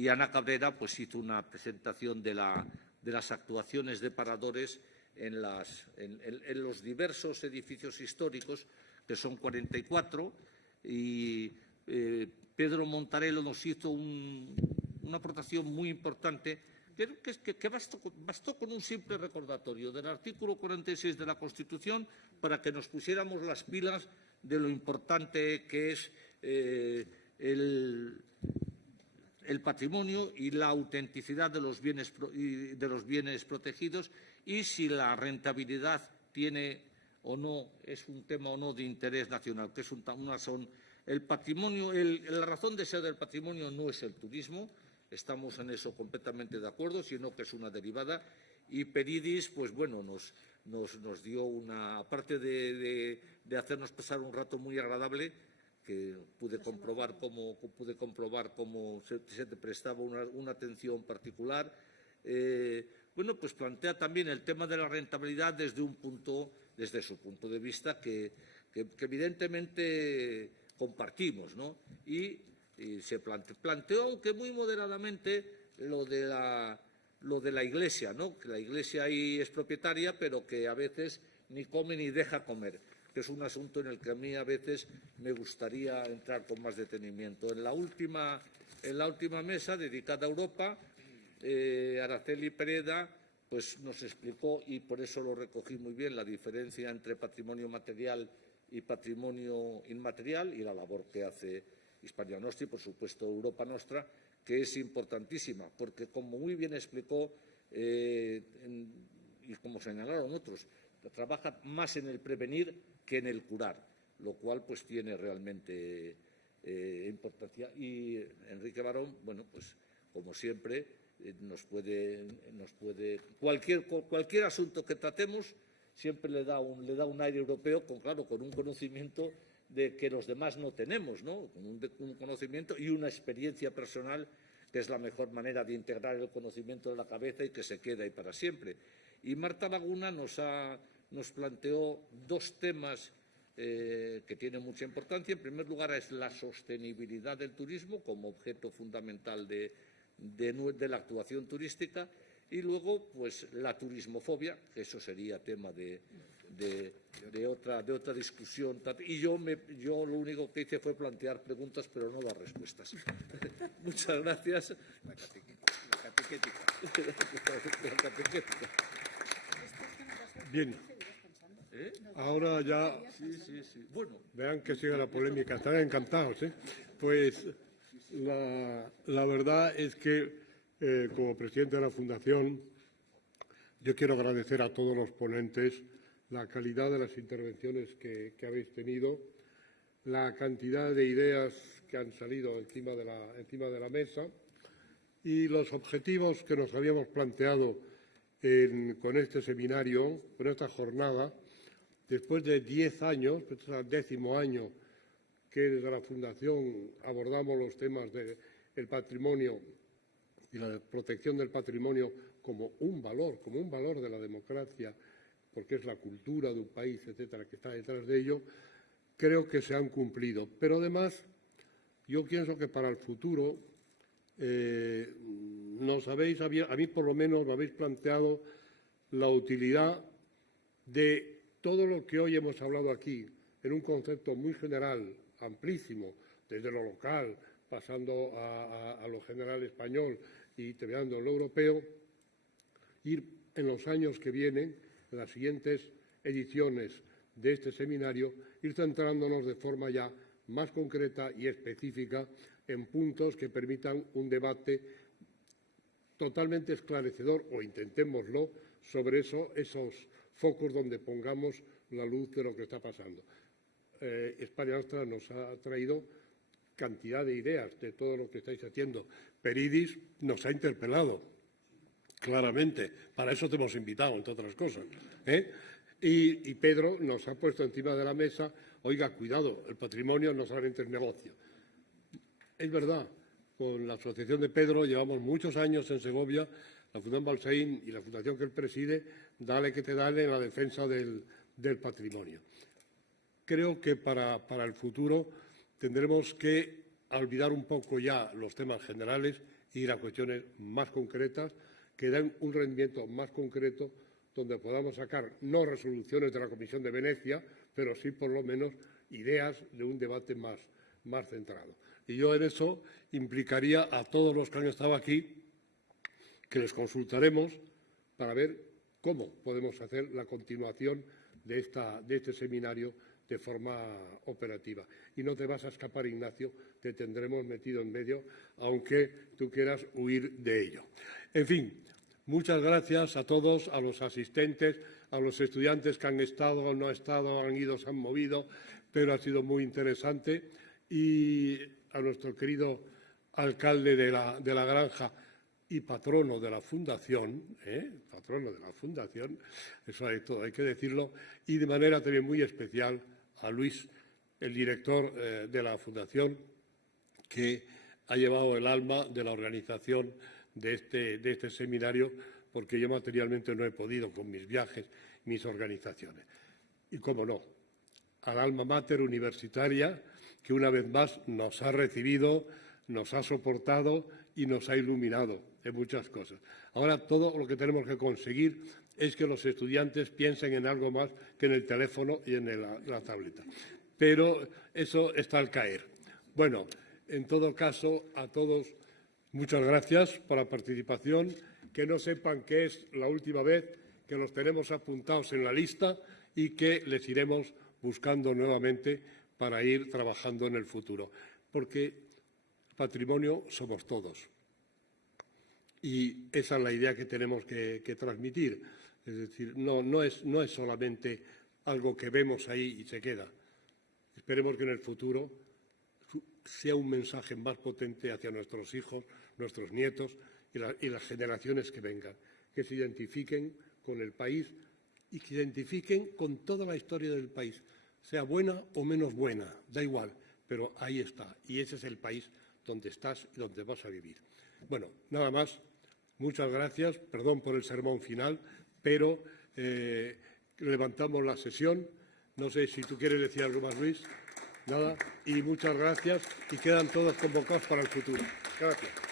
Ana Cabrera pues hizo una presentación de las actuaciones de Paradores en los diversos edificios históricos, que son 44, y Pedro Montarello nos hizo una aportación muy importante que bastó con un simple recordatorio del artículo 46 de la Constitución para que nos pusiéramos las pilas de lo importante que es el patrimonio y la autenticidad de los bienes protegidos, y si la rentabilidad tiene o no, es un tema o no de interés nacional, que es el patrimonio, la razón de ser del patrimonio no es el turismo, estamos en eso completamente de acuerdo, sino que es una derivada. Y Peridis, pues bueno, nos dio una, aparte de hacernos pasar un rato muy agradable, que pude comprobar cómo se te prestaba una atención particular. Bueno, pues plantea también el tema de la rentabilidad desde su punto de vista, que evidentemente compartimos, ¿no? Y se planteó, aunque muy moderadamente, lo de la Iglesia, ¿no? Que la Iglesia ahí es propietaria, pero que a veces ni come ni deja comer, que es un asunto en el que a mí a veces me gustaría entrar con más detenimiento. En la última mesa dedicada a Europa, Araceli Pereda pues nos explicó, y por eso lo recogí muy bien, la diferencia entre patrimonio material y patrimonio inmaterial, y la labor que hace Hispania Nostra y, por supuesto, Europa Nostra, que es importantísima, porque, como muy bien explicó y como señalaron otros, trabaja más en el prevenir que en el curar, lo cual pues tiene realmente importancia. Y Enrique Barón, bueno, pues como siempre, nos puede cualquier asunto que tratemos siempre le da un aire europeo, con un conocimiento de que los demás no tenemos, ¿no? Un conocimiento y una experiencia personal, que es la mejor manera de integrar el conocimiento de la cabeza y que se quede ahí para siempre. Y Marta Laguna nos planteó dos temas que tienen mucha importancia. En primer lugar, es la sostenibilidad del turismo como objeto fundamental de la actuación turística, y luego pues la turismofobia, que eso sería tema de otra discusión. Y yo lo único que hice fue plantear preguntas, pero no dar respuestas. Muchas gracias. La catequética. La catequética. Bien. Ahora ya Sí. Bueno. vean que sigue la polémica. Están encantados, ¿eh? Pues la verdad es que, como presidente de la Fundación, yo quiero agradecer a todos los ponentes la calidad de las intervenciones que habéis tenido, la cantidad de ideas que han salido encima de la mesa y los objetivos que nos habíamos planteado con este seminario, con esta jornada, después de 10 años, este es el 10º año que desde la Fundación abordamos los temas del patrimonio y la protección del patrimonio como un valor de la democracia, porque es la cultura de un país, etcétera, que está detrás de ello. Creo que se han cumplido. Pero además, yo pienso que para el futuro a mí por lo menos me habéis planteado la utilidad de todo lo que hoy hemos hablado aquí, en un concepto muy general, amplísimo, desde lo local, pasando a lo general español y terminando en lo europeo, ir en los años que vienen, en las siguientes ediciones de este seminario, ir centrándonos de forma ya más concreta y específica en puntos que permitan un debate totalmente esclarecedor, o intentémoslo, sobre esos focos donde pongamos la luz de lo que está pasando. Hispania Nostra nos ha traído cantidad de ideas de todo lo que estáis haciendo. Peridis nos ha interpelado, claramente. Para eso te hemos invitado, entre otras cosas. Y Pedro nos ha puesto encima de la mesa, oiga, cuidado, el patrimonio no solamente es negocio. Es verdad, con la asociación de Pedro llevamos muchos años en Segovia, la Fundación Balsaín y la fundación que él preside, dale que te dale en la defensa del patrimonio. Creo que para el futuro tendremos que olvidar un poco ya los temas generales e ir a cuestiones más concretas que den un rendimiento más concreto, donde podamos sacar no resoluciones de la Comisión de Venecia, pero sí por lo menos ideas de un debate más más centrado. Y yo en eso implicaría a todos los que han estado aquí que les consultaremos para ver cómo podemos hacer la continuación de este seminario de forma operativa. Y no te vas a escapar, Ignacio, te tendremos metido en medio, aunque tú quieras huir de ello. En fin, muchas gracias a todos, a los asistentes, a los estudiantes que han estado o no estado, han ido, se han movido, pero ha sido muy interesante. Y a nuestro querido alcalde de la granja y patrono de la fundación, eso hay que decirlo, y de manera también muy especial a Luis, el director de la fundación, que ha llevado el alma de la organización de este seminario, porque yo materialmente no he podido con mis viajes, mis organizaciones. Y, cómo no, al alma mater universitaria, que una vez más nos ha recibido, nos ha soportado y nos ha iluminado en muchas cosas. Ahora todo lo que tenemos que conseguir es que los estudiantes piensen en algo más que en el teléfono y en la tableta. Pero eso está al caer. Bueno, en todo caso, a todos muchas gracias por la participación. Que no sepan que es la última vez que los tenemos apuntados en la lista y que les iremos buscando nuevamente para ir trabajando en el futuro. Porque patrimonio somos todos. Y esa es la idea que tenemos que transmitir. Es decir, no es solamente algo que vemos ahí y se queda. Esperemos que en el futuro sea un mensaje más potente hacia nuestros hijos, nuestros nietos y las generaciones que vengan, que se identifiquen con el país y que se identifiquen con toda la historia del país, sea buena o menos buena, da igual, pero ahí está. Y ese es el país donde estás y donde vas a vivir. Bueno, nada más. Muchas gracias. Perdón por el sermón final, pero levantamos la sesión. No sé si tú quieres decir algo más, Luis. Nada. Y muchas gracias. Y quedan todos convocados para el futuro. Gracias.